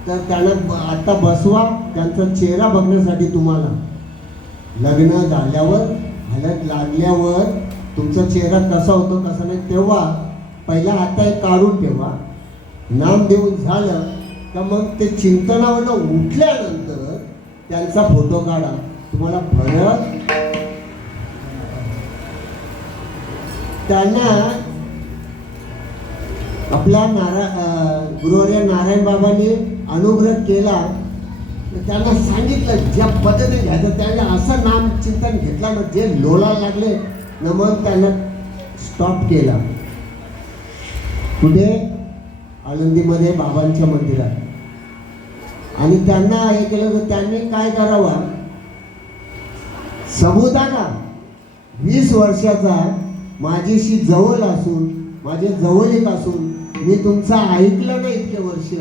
तर त्यांना आता बसवा, त्यांचा चेहरा बघण्यासाठी. तुम्हाला लग्न झाल्यावर हलत लागल्यावर तुमचा चेहरा कसा होतो कसा नाही तेव्हा पहिला आता एक काढून ठेवा. नाम देऊन झालं का मग ते चिंतनावरनं उठल्यानंतर त्यांचा फोटो काढा. तुम्हाला फरक त्यांना आपल्या गुरुवर्य नारायण बाबांनी अनुग्रह केला. त्यांना सांगितलं ज्या पद्धतीने घ्यायचं त्याने असं नाम चिंतन घेतला ना, जे लोळायला लागले न मग त्यांना स्टॉप केला. कुठे आळंदीमध्ये बाबांच्या मंदिरात. आणि त्यांना हे केलं तर त्यांनी काय करावं, सबूत आणा. 20 वर्षाचा माझ्याशी जवळ असून, माझे जवळीक असून मी तुमचं ऐकलं नाही इतके वर्ष,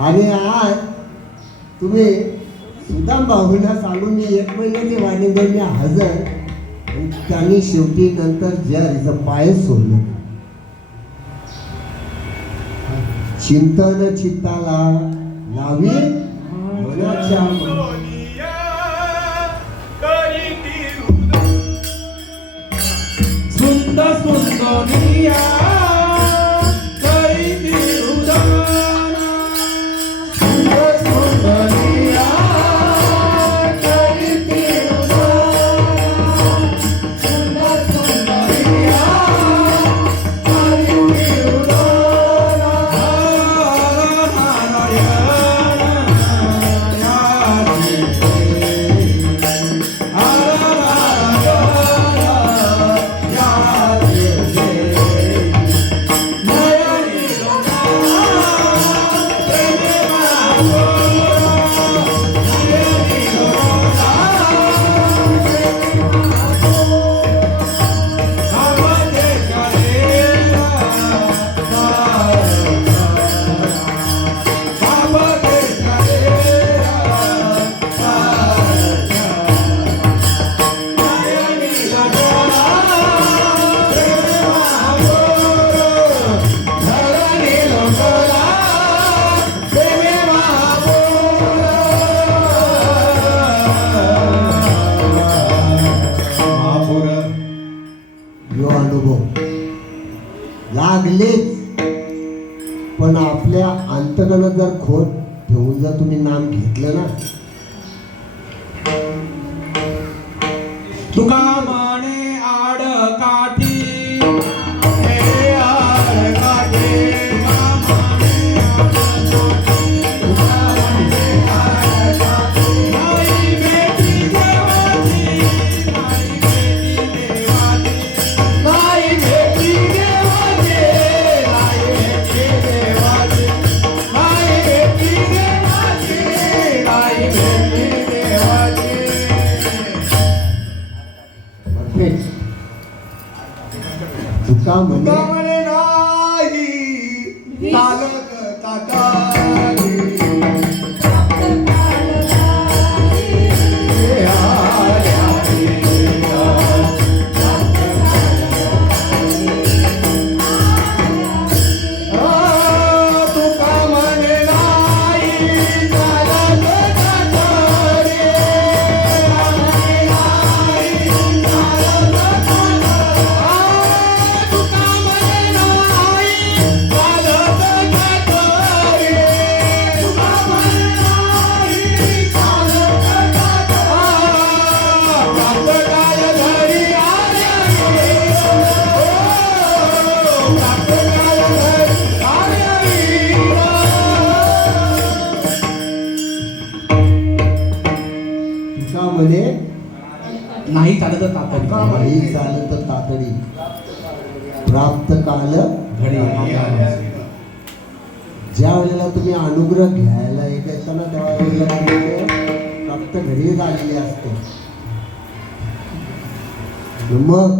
आणि आज तुम्ही सुदाम भाऊंना सांगून मी 1 महिन्याची वाणी देऊन हजर. आणि त्यांनी शेवटी नंतर जर पायच सोडलं. चिंतन चित्ताला लावी मनाच्या सुंदर सुंदरिया सुंदर लागलेच, पण आपल्या अंतकरणात जर खोट ठेवून जर तुम्ही नाम घेतलं ना, तुका म्हणे आड काठी हे आड काठी, नाही भेटी देवाची, नाही भेटी देवाची. नाही भेटी देवाची, नाही भेटी देवाची. परफेक्ट. तुका म्हणे म्हणे नाही चालत ताटारी. हे आल्या देवा. तुका म्हणे नाही चालत ताटारी. तुका म्हणे नाही चालत तातडी. काही झालं तर तातडी प्राप्त काल. घडी ज्या वेळेला तुम्ही अनुग्रह घ्यायला येत असताना त्यावेळेला प्राप्त घडी झालेली असते. मग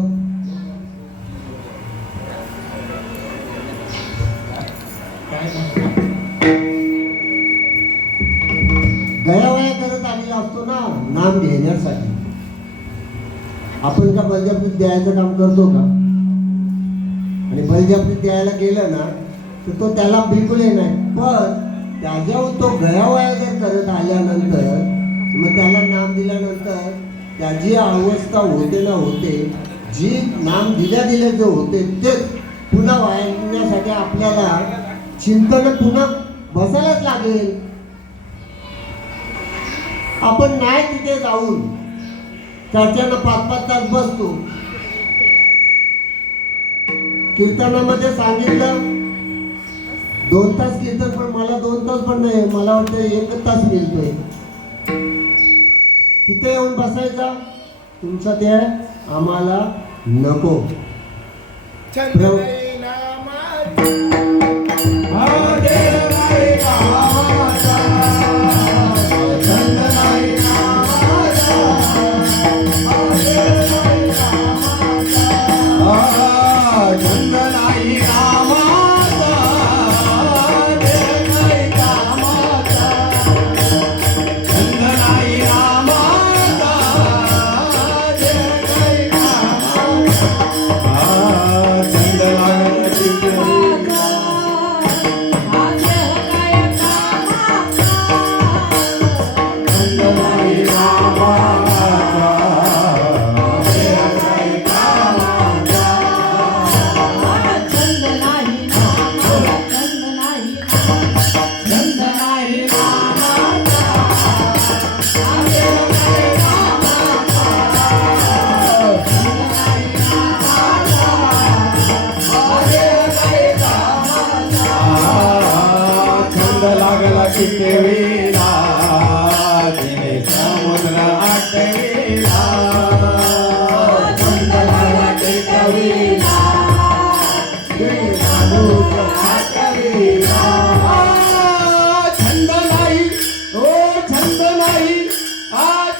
गयावया करत आलेला असतो ना नाम घेण्यासाठी. आपण का बलजबरीत द्यायचं काम करतो का? आणि बलजबरीत द्यायला गेलं ना तर तो त्याला बिलकुल हे नाही. पण त्याच्यावर तो गयावया जर करत आल्यानंतर मग त्याला नाम दिल्यानंतर त्याची अवस्था होते ना होते, जी नाम दिल्या जे होते तेच पुन्हा वाढण्यासाठी आपल्याला चिंतन पुन्हा बसायलाच लागेल. आपण नाही तिथे जाऊन चर्चांना 5-5 तास बसतो. कीर्तनामध्ये सांगितलं 2 तास कीर्तन, पण मला 2 तास पण नाही, मला वाटतं 1 तास मिळतोय. तिथे येऊन बसायचा तुमचा ते आम्हाला नको. छंद नाही नामाचा. चितविला तिने समुद्र आटविला. छंद लागला चितविला, तिने समुद्र आटविला. छंद नाही, ओ छंद नाही,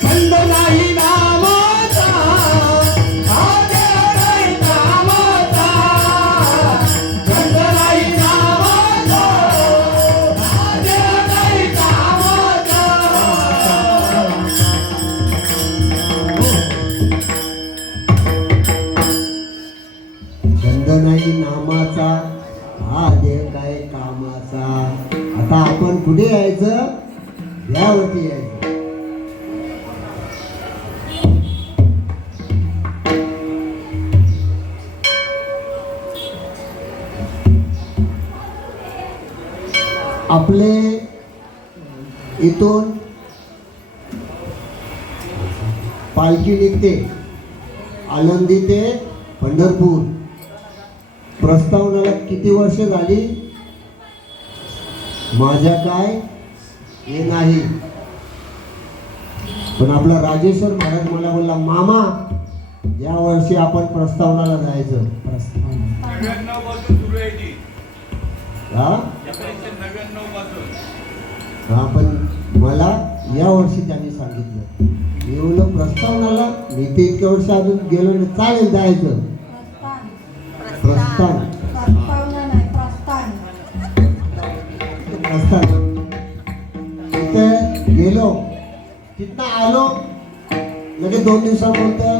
छंद नाही नामाचा, देव नाही कामाचा. छंद नाही नामाचा, देव नाही कामाचा. छंद नाही नामाचा, हा देव काय कामाचा. आता आपण कुठे यायचं? देवावरती यायचं. आपले इथून पालखी निघते आळंदी ते पंढरपूर. प्रस्तावनाला किती वर्ष झाली माझ्या काय हे नाही, पण आपला राजेश्वर महाराज मला बोलला, मामा या वर्षी आपण प्रस्तावनाला जायचं. 99 पासून सुरू आहे ती. हा 99 पासून. हा, पण मला या वर्षी त्यांनी सांगितलं. मी बोललो प्रस्तावनाला, मी ते इतक्या वर्ष अजून गेलो नाही, चालेल जायचं. प्रस्थान प्रस्तावना नाही, प्रस्थान. प्रस्थान तिथे गेलो, तिथनं आलो, लगेच 2 दिवसात बोलतो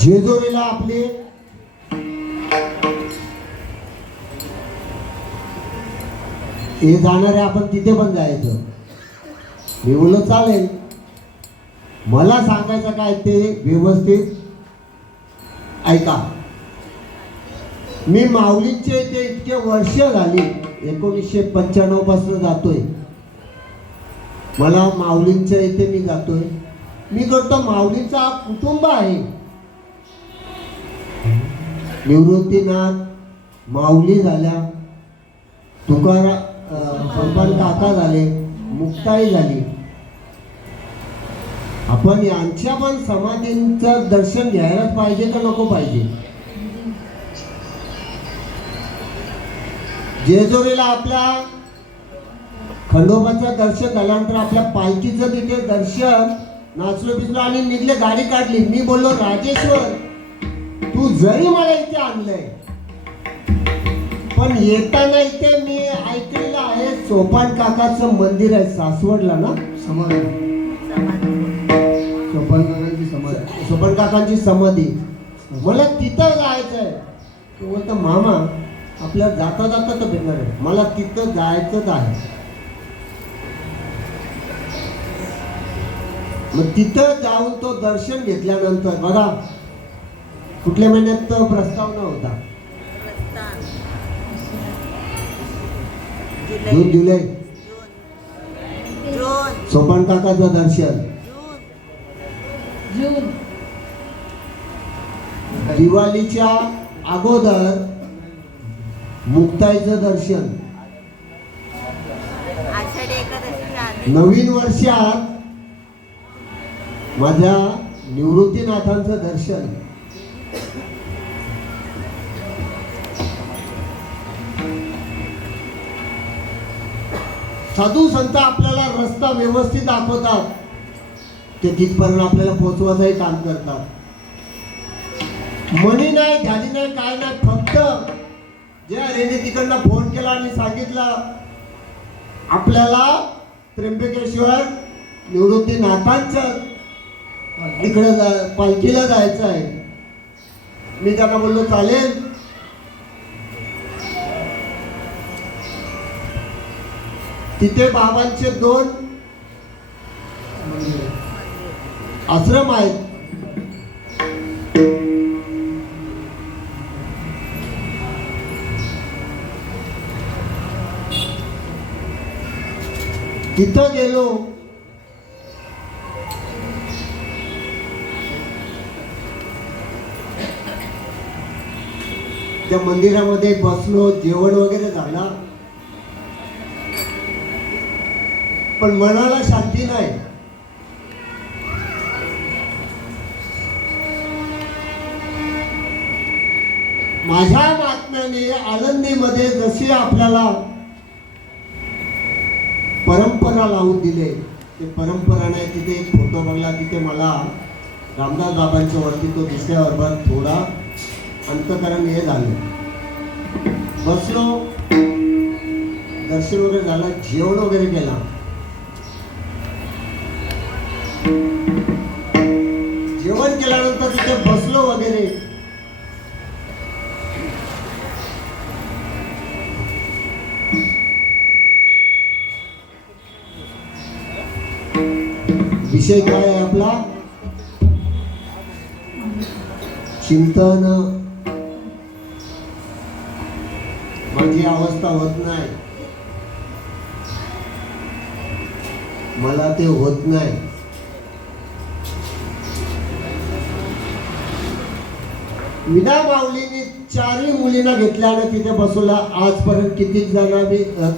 जेजुरीला आपली हे जाणारे, आपण तिथे पण जायचं. मी बोललो चालेल. मला सांगायचं काय ते व्यवस्थित ऐका. मी माऊलींचे इथे इतके वर्ष झाली, 1995 पासून जातोय. मला माऊलींच्या इथे मी जातोय. मी करतो माऊलींचा कुटुंब आहे. निवृत्तीनाथ माऊली झाल्या, तुकाराम काका झाले, मुक्ताई झाली. आपण यांच्या पण समाधींचं दर्शन घ्यायलाच पाहिजे का नको पाहिजे? जेजुरीला आपल्या खंडोबाचं दर्शन झाल्यानंतर आपल्या पालखीचं तिथे दर्शन, नाचलो बिचलो आणि निघले, गाडी काढली. मी बोललो राजेश्वर, तू जरी मला इथे आणलंय, पण येताना इथे मी ऐकलेलं आहे सोपान काकाचं मंदिर आहे सासवडला ना, सोपान काकांची समाधी. मला तिथं जायचंय. तो बोलतो मामा आपल्याला जाता जाता तर भेटणार आहे, मला तिथं जायचंच आहे. मग तिथं जाऊन तो दर्शन घेतल्यानंतर बघा कुठल्या महिन्यात तो प्रस्तावना होता, जून जुलै. सोपान काकाचं दर्शन जून. दिवाळीच्या अगोदर मुक्ताईचं दर्शन, नवीन वर्षात माझ्या निवृत्तीनाथांचं दर्शन. साधू संत आपल्याला रस्ता व्यवस्थित दाखवतात, ते तिथपर्यंत आपल्याला पोहोचवायचंही काम करतात. मनी नाही, झाली नाही, काय नाही, फक्त ज्या रेने तिकडनं फोन केला आणि सांगितलं आपल्याला त्र्यंबकेश्वर निवृत्तीनाथांचं इकडे पालखीला जायचं आहे. मी त्यांना बोललो चालेल. तिथे बाबांचे 2 आश्रम आहेत. तिथं गेलो, त्या मंदिरामध्ये बसलो, जेवण वगैरे झाला, पण मनाला शांती नाही. माझ्या महात्म्याने आळंदीमध्ये जशी आपल्याला परंपरा लावून दिले, ते परंपरा नाही. तिथे एक फोटो बघला, तिथे मला रामदास बाबांच्या वरती तो दिसल्याबरोबर थोडा अंतकरण हे झालं. बसलो, दर्शन वगैरे झालं, जेवण वगैरे केला. जेवण केल्यानंतर तिथे बसलो वगैरे. विषय काय आहे आपला? चिंतन. ही अवस्था होत नाही, मला ते होत नाही. विना माऊलीने 4ही मुलींना घेतल्या आणि तिथे बसवला. आजपर्यंत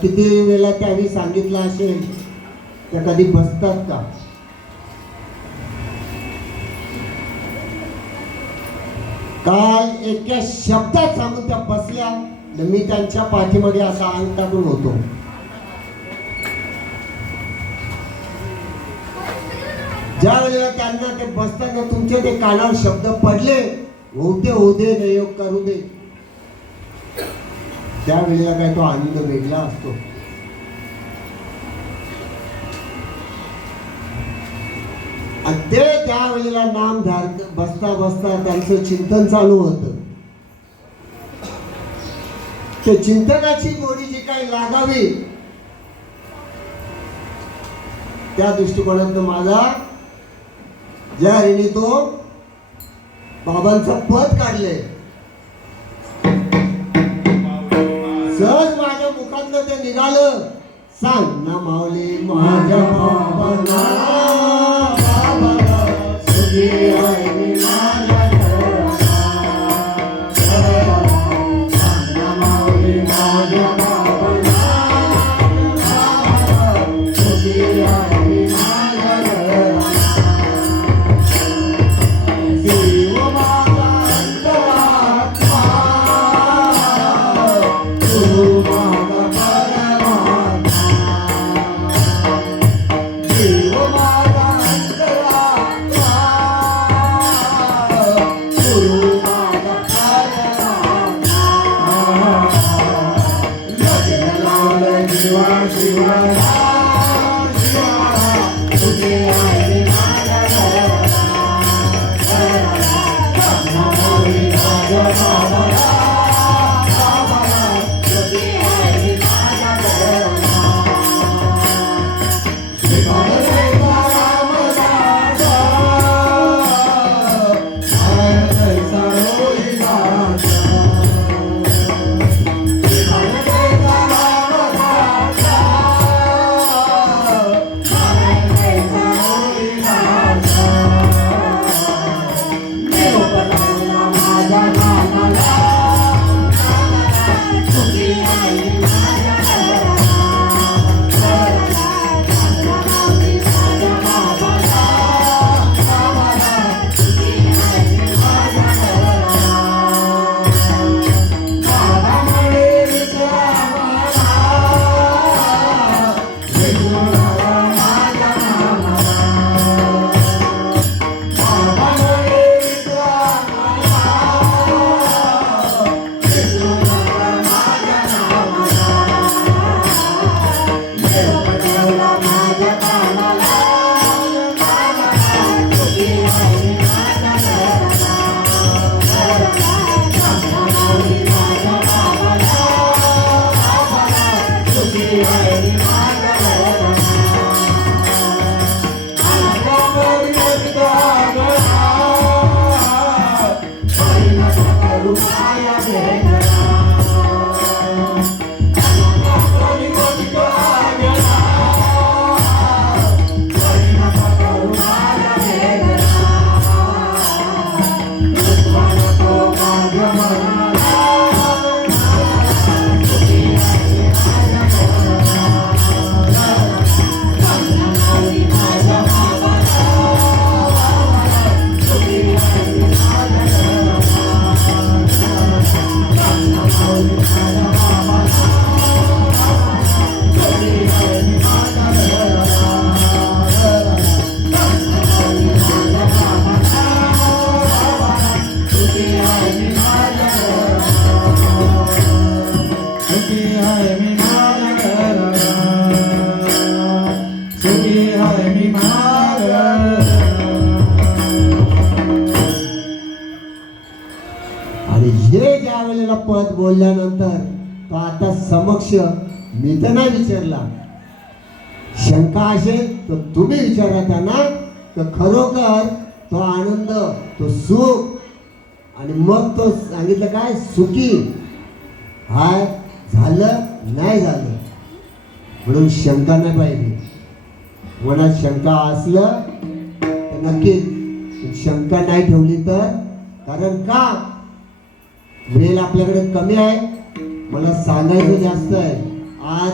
किती वेळा त्यांनी सांगितलं असेल, त्या कधी बसतात का? काल एका शब्दात सांगून त्या बसल्या. मी त्यांच्या पाठीमध्ये असा अंग टाकून होतो. ज्या वेळेला त्यांना ते बसताना तुमचे ते कानावर शब्द पडले, होऊ दे योग करू दे, त्यावेळेला काय तो आनंद वेगळा असतो. आणि ते त्यावेळेला नाम बसता बसता त्यांचं चिंतन चालू होतं. ते चिंतनाची गोडी जी काही लागावी, त्या दृष्टिकोनातून माझा ज्या ऋणी तो बाबांचं पद काढले, सहज माझ्या मुखातलं ते निघालं. सांग ना माऊली माझ्या बाबांना, बाबाला सुखी आहे मी माझ्या घराला. सांग ना माऊली माझ्या बाबांना, बाबाला सुखी आहे मी माझ्या घराला. देव माझा अंतरात्मा, तू माझा परमात्मा. देव माझा अंतरात्मा, तू माझा परमात्मा. लग्न लावलं जीवा शिवाला, शिवाला तुझे आहे माझ्या घराला. माऊली माझ्या बाबाला, बाबाला तुझे आहे माझ्या घराला. श्रीपाद रामदास, कैसा होई दास. श्रीपाद रामदास, कैसा होई दास. माझ्या नामाला, सुखी आहे माझ्या घराला. माऊली माझ्या बाबाला, बाबाला सुखी आहे माझ्या घराला. बाबामुळे विश्रामाला, विठुराया माझ्या नामाला. बाबामुळे विश्रामाला, विठुराया माझ्या नामाला. देव पटवला माझ्या कानाला, बाबाला सुखी आहे माझ्या घराला. माऊली माझ्या बाबाला, बाबाला सुखी आहे माझ्या घराला. आनंदामध्ये जगतागला, परिणत करू माया भेटला. आनंदामध्ये जगतागला, परिणत करू माया भेटला. दुःखान तो माझ्या मनाला, सुखी आहे माझ्या घराला. माऊली माझ्या बाबाला, बाबाला सुखी आहे माझ्या घराला. माऊली माझ्या बाबाला, सुखी आहे माझ्या घराला. माऊली माझ्या बाबाला, बाबाला सुखी आहे माझ्या घराला. सुखी आहे मी माझ्या घराला, सुखी आहे मी माझ्या घराला. आणि हे ज्या वेळेला पद बोलल्यानंतर तो आता समक्ष मी तर नाही विचारला. शंका असेल तर तुम्ही विचारा त्यांना. तर खरोखर तो आनंद, तो सुख, आणि मग तो सांगितलं काय, सुखी हाय झालं नाही झालं म्हणून शंका नाही पाहिजे. मनात शंका असलं तर नक्कीच, शंका नाही ठेवली तर, कारण का वेळ आपल्याकडे कमी आहे. मला सांगायचं जास्त आहे. आज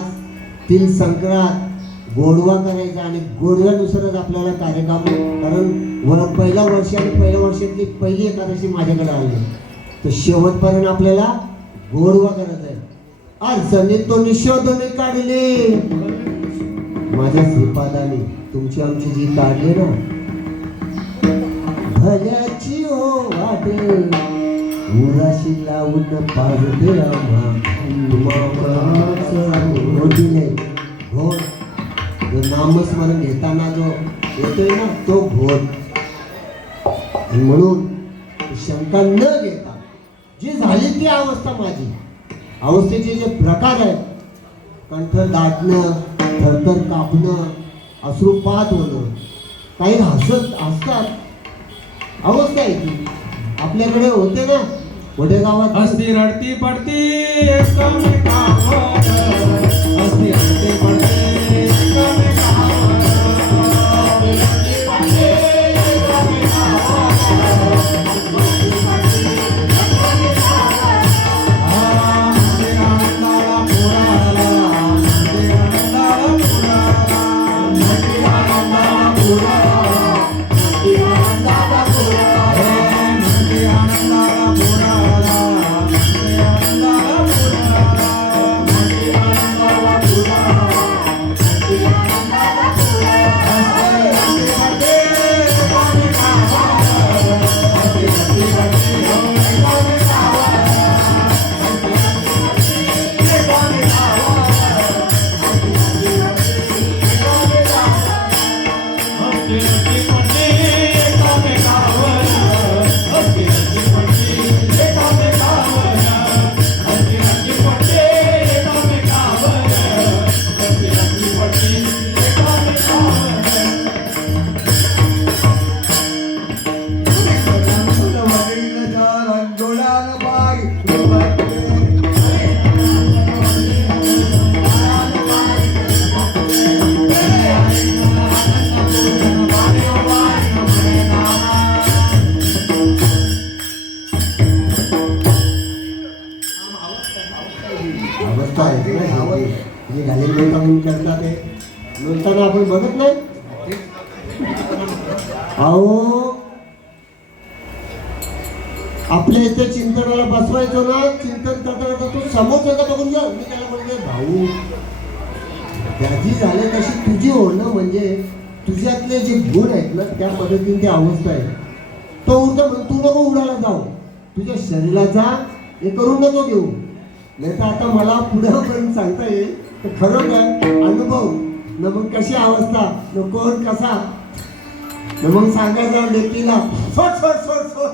तिल संक्रांत, गोडवा करायचा आणि गोडव्यानुसारच आपल्याला कार्यक्रम, कारण पहिल्या वर्षी आणि पहिल्या वर्षातली पहिली एकादशी माझ्याकडे आली तर शेवटपर्यंत आपल्याला गोडवा करायचा आहे. अडचणी तो निशोधने काढले माझ्या श्रीपादाने, तुमची आमची जी काढली ना भल्याची हो वाट उराशी लावून पाडले घोट. जो नामस्मरण घेताना जो येतोय ना तो घोट. म्हणून शंका न घेता जी झाली ती अवस्था माझी, अवस्थेचे जे प्रकार आहेत, कंठ दाटणं, थरथर कापणं, अश्रुपात होणं, काही हसतात, अवस्था आहे ती आपल्याकडे होते ना. मोठ्या गावात हस्ती रडती पडती एकमेकावर, हस्ती रडती पडती एकमेकावर, अवस्था आहे ना जी घालील नव्हता म्हणून करतात ते नंतर आपण बघत नाही. अहो आपल्या इथे चिंतनाला बसवायचो ना, चिंतन करता तू समोरचा बघून जा. मी त्याला म्हणते भाऊ त्याची झाले तशी तुझी होणं म्हणजे तुझ्यातले जे गुण आहेत ना त्या पद्धतीने ती अवस्था आहे. तो उडता म्हणून तू नको उडायला जाऊ, तुझ्या शरीराचा हे करून नको घेऊ. नाही तर आता मला पुढे पर्यंत सांगता येईल तर खरं काय अनुभव न मग कशी अवस्था न कोण कसा न मग सांगायचं लेकीला सोड सोड सोड सोड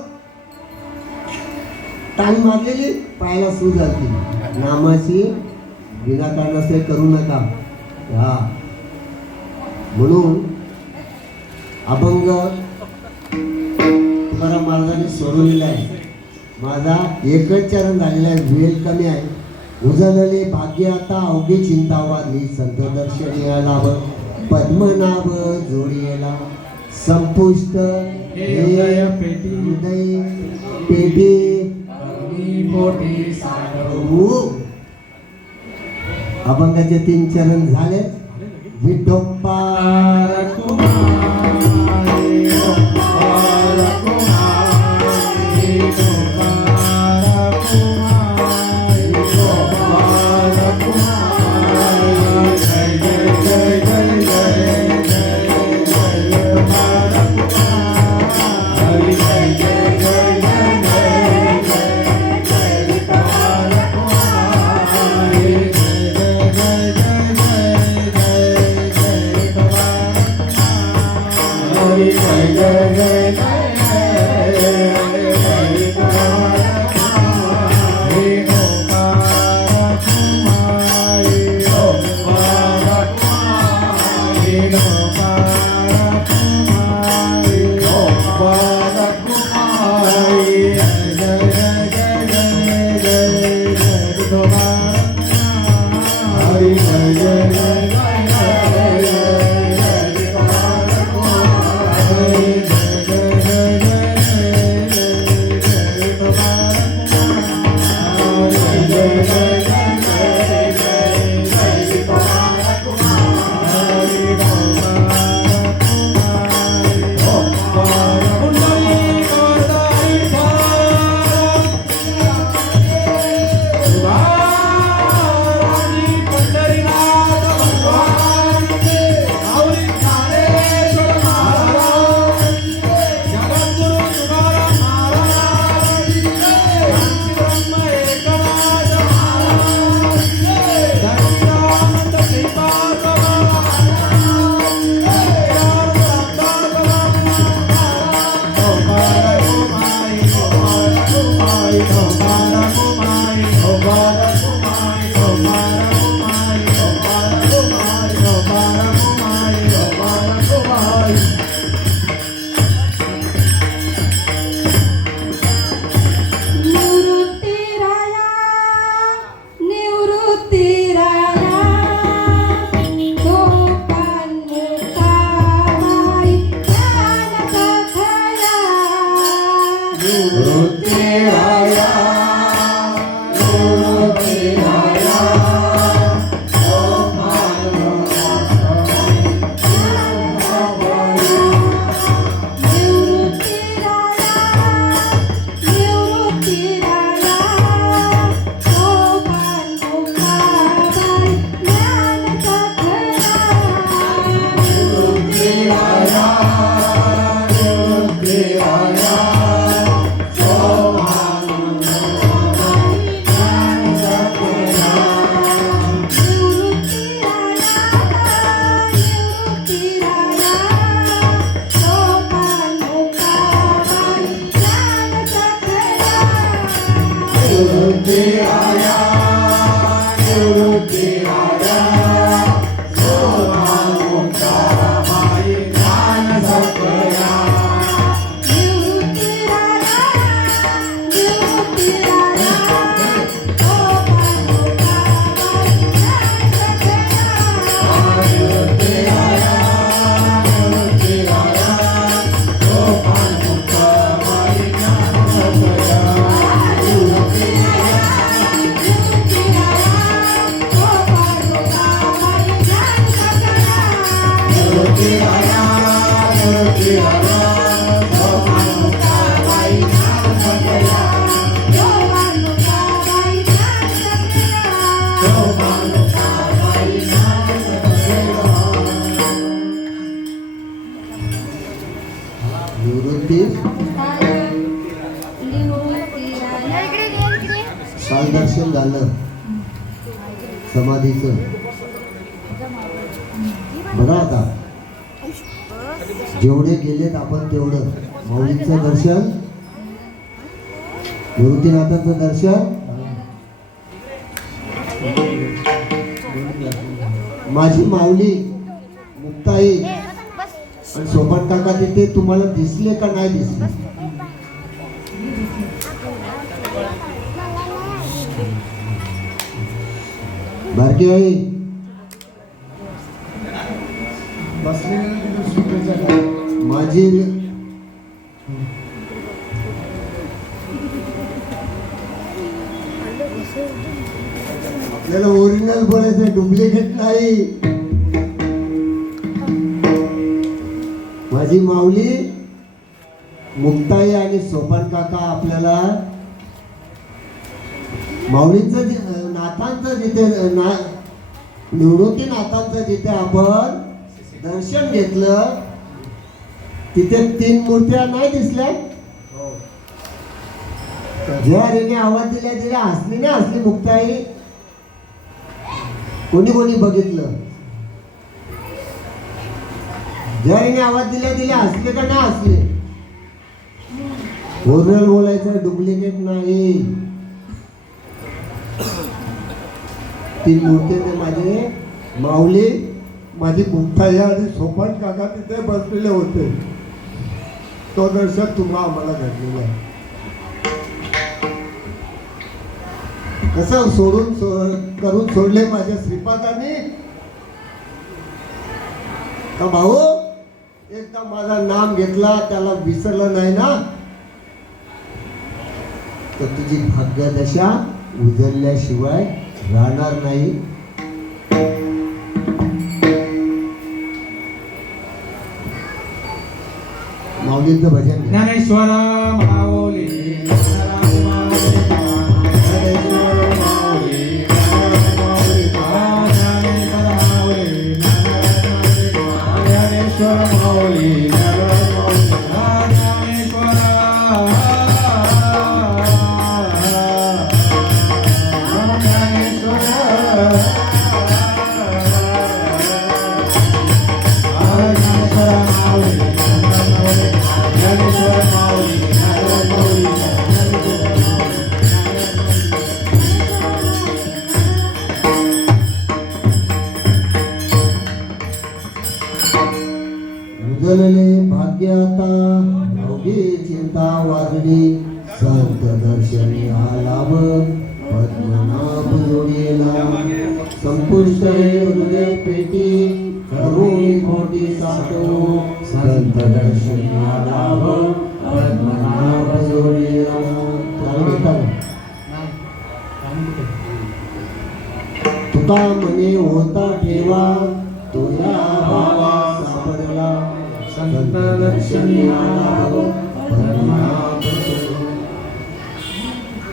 टांग मारलेली पायाला सूज आली. नामाची विनाकारण असे करू नका. हा म्हणून अभंग तुकाराम महाराजांनी सोडवलेला आहे. माझा एकच चरण झालेला आहे, वेळ कमी आहे. उजळले भाग्य आता अवघे चिंता वाढली, संत दर्शन याला पद्मनाभ जोडियेला संपुष्ट हृदय पेटी पोटी साडू. अभंगाचे 3 चरण झाले. विठोप्पा निवृत्ती काल दर्शन झालं समाधीचं. बघा आता जेवढे गेलेत आपण तेवढं माऊलींचं दर्शन, निवृत्तीनाथांचं दर्शन, माझी माऊली मुक्ताई आणि सोपान काका तिथे तुम्हाला दिसले का नाही दिसले? बारकी आई माझी आपल्याला ओरिजिनल बोलायचं, डुप्लिकेट नाही. माझी माऊली मुक्ताई आणि सोपान काका आपल्याला माऊलींचं नाथांचं जिथे निवृत्ती नाथांचं जिथे आपण दर्शन घेतलं तिथे 3 मूर्त्या नाही दिसल्या. ज्या रेने आवाज दिला तिला हसली ना हसली मुक्ताई? कोणी कोणी बघितलं? ज्या रेने आवाज दिला तिला हसले का नाही हसले? ओरिजिनल बोलायचं, डुप्लिकेट नाही. 3 मूर्ती ते माझे माऊली, माझी मुक्ताई आणि सोपान काका तिथे बसलेले होते. तो दर्शन तुम्हा आम्हाला घडलेला आहे. कसं करून सोडले माझ्या श्रीपादांनी का भाऊ? एकदा माझा नाम घेतला त्याला विसरलं नाही ना, तर तुझी भाग्यदशा उजळल्याशिवाय राहणार नाही. माऊलींचं भजन ज्ञानेश्वर माऊली संत दर्शना लाभ पद्मनाभ जोडी तुका म्हणे होता ठेवा तुला भावा सापडला संत दर्शना लाभ पद्मनाभ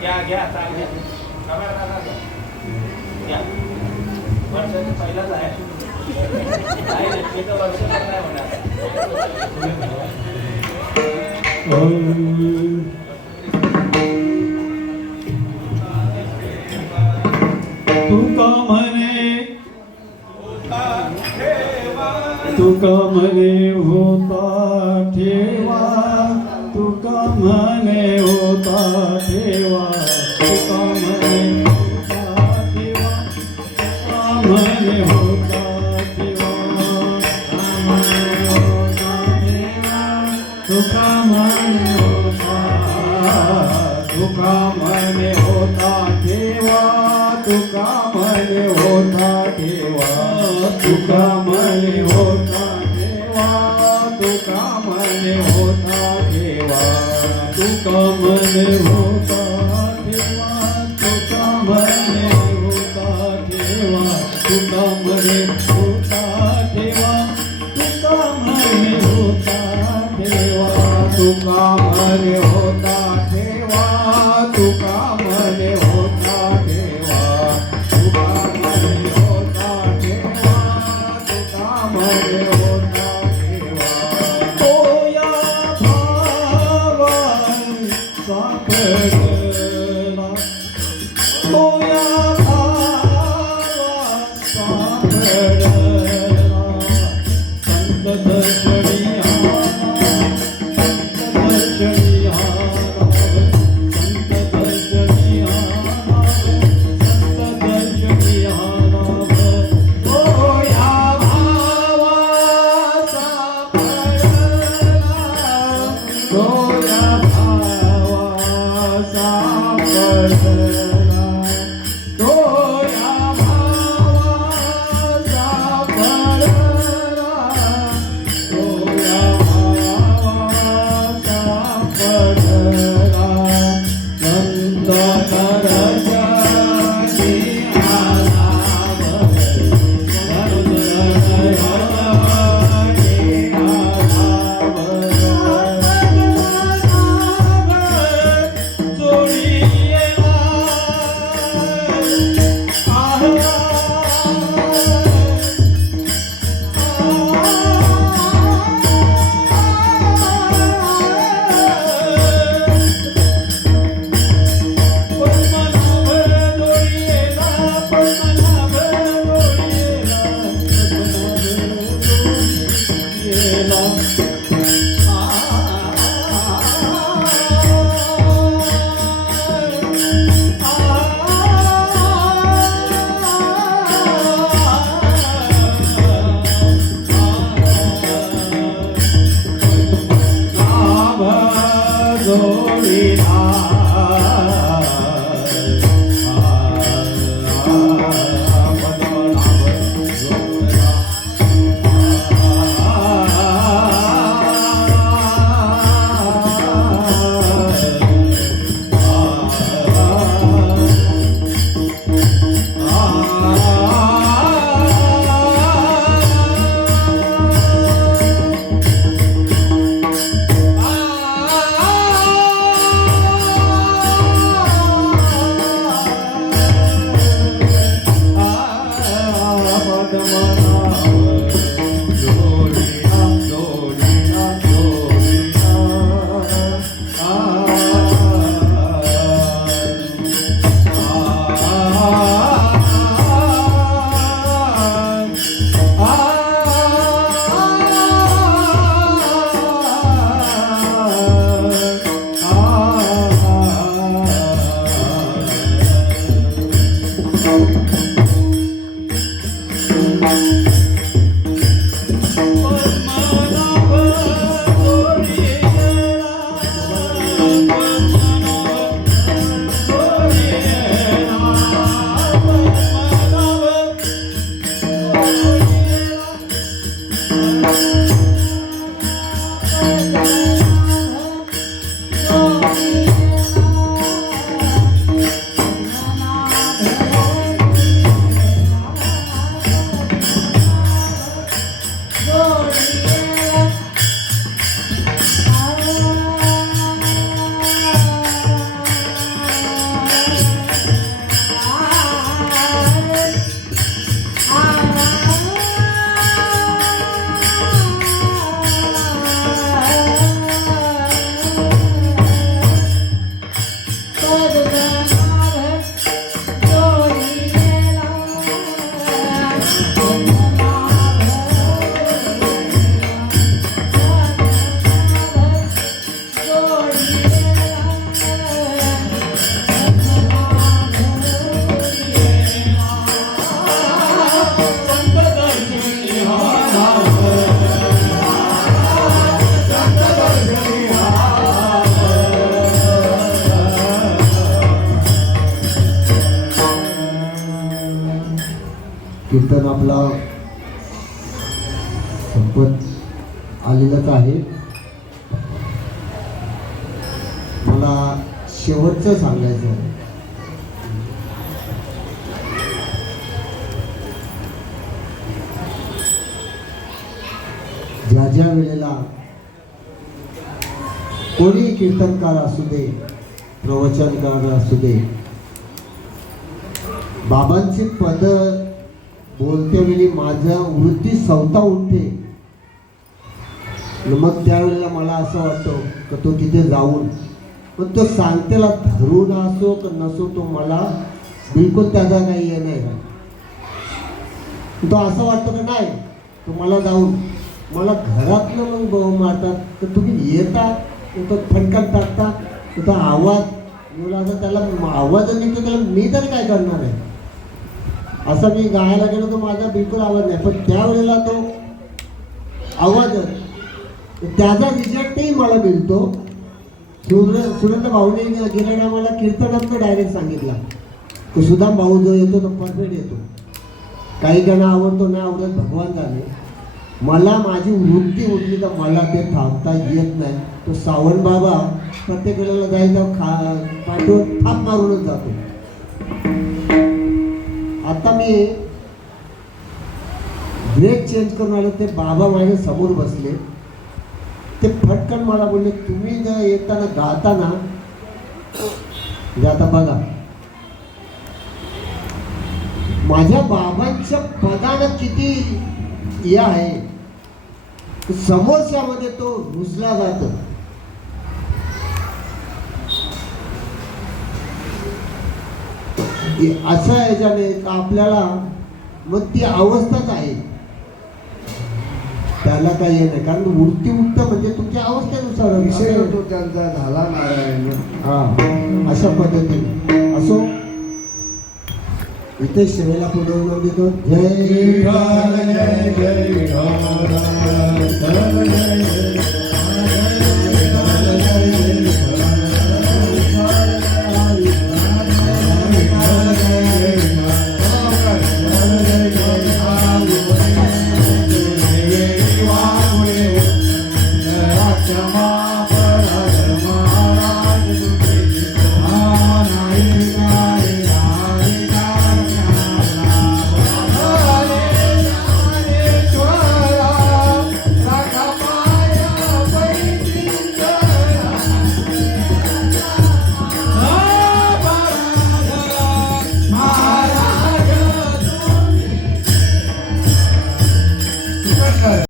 घ्या चाल घ्या घ्या वर्षाचा पहिलाच आहे नाही तर वर्ष पण नाही होणार तुका म्हणे ठेवा तुका म्हणे होता ठेवा तुका म्हणे होता ठेवा तुका म्हणे होता ठेवा तुका म्हणे होता ठेवा तुका म्हणे होता तुका म्हणे होता ठेवा तुका म्हणे होता ठेवा तुका म्हणे होता ठेवा तुका म्हणे होता ठेवा तुका म्हणे होता ठेवा तुका म्हणे होता ठेवा तुका म्हणे होता ठेवा तुका म्हणे होता ठेवा तुका म्हणे होता ठेवा तुका म्हणे होता ठेवा तुका म्हणे होता ठेवा तुका म्हणे होता ठेवा होया भावा सापडला होया भावा सापडला संत दर्शनी कीर्तन आपला संपत आलेलंच आहे. मला शेवटचं सांगायचं आहे. ज्या ज्या वेळेला कोणी कीर्तनकार असू दे, प्रवचनकार असू दे, बाबांची पद बोलते वेळी माझं वृत्ती सवता उठते. मग त्यावेळेला मला असं वाटतं की तो तिथे जाऊन पण तो सांगतेला धरून असो की नसो, तो मला बिलकुल त्याचा काही हे नाही. तो असं वाटतं की नाही, तो मला जाऊन मला घरातलं मग भाऊ मारतात तर तुम्ही येता, तो फटकन टाकता, तो आवाज मला असं त्याला आवाज निघतो, त्याला मी तरी काय करणार आहे. असं मी गायला गेलो तर माझा बिलकुल आवाज नाही, पण त्यावेळेला तो आवाज त्याचा रिझल्टही मला मिळतो. सुरेंद्र भाऊने गेल्या टायमाला कीर्तनात डायरेक्ट सांगितला की सुदाम भाऊ जो येतो तो परफेक्ट येतो. काही जण आवडतो नाही आवडत भगवान जाणे. मला माझी वृत्ती उठली तर मला ते थांबता येत नाही. तो सावंत बाबा प्रत्येक वेळेला जायचा पाठीवर थाप मारूनच जातो. आता मी ब्रेक चेंज करून आलो, ते बाबा माझ्या समोर बसले. ते फटकन मला बोलले, तुम्ही जर येताना गाताना आता बघा माझ्या बाबांच्या पदानं किती हे आहे, समोरच्यामध्ये तो रुजला जातो. असं याच्याने आपल्याला मग ती अवस्थाच आहे, त्याला काही हे नाही. कारण वृत्ती उठत म्हणजे तुमच्या अवस्थेनुसार विषय होतो त्यांचा झाला नारायण. हा अशा पद्धतीने असो. इथे शिवेला पुढे देतो. जय जय जय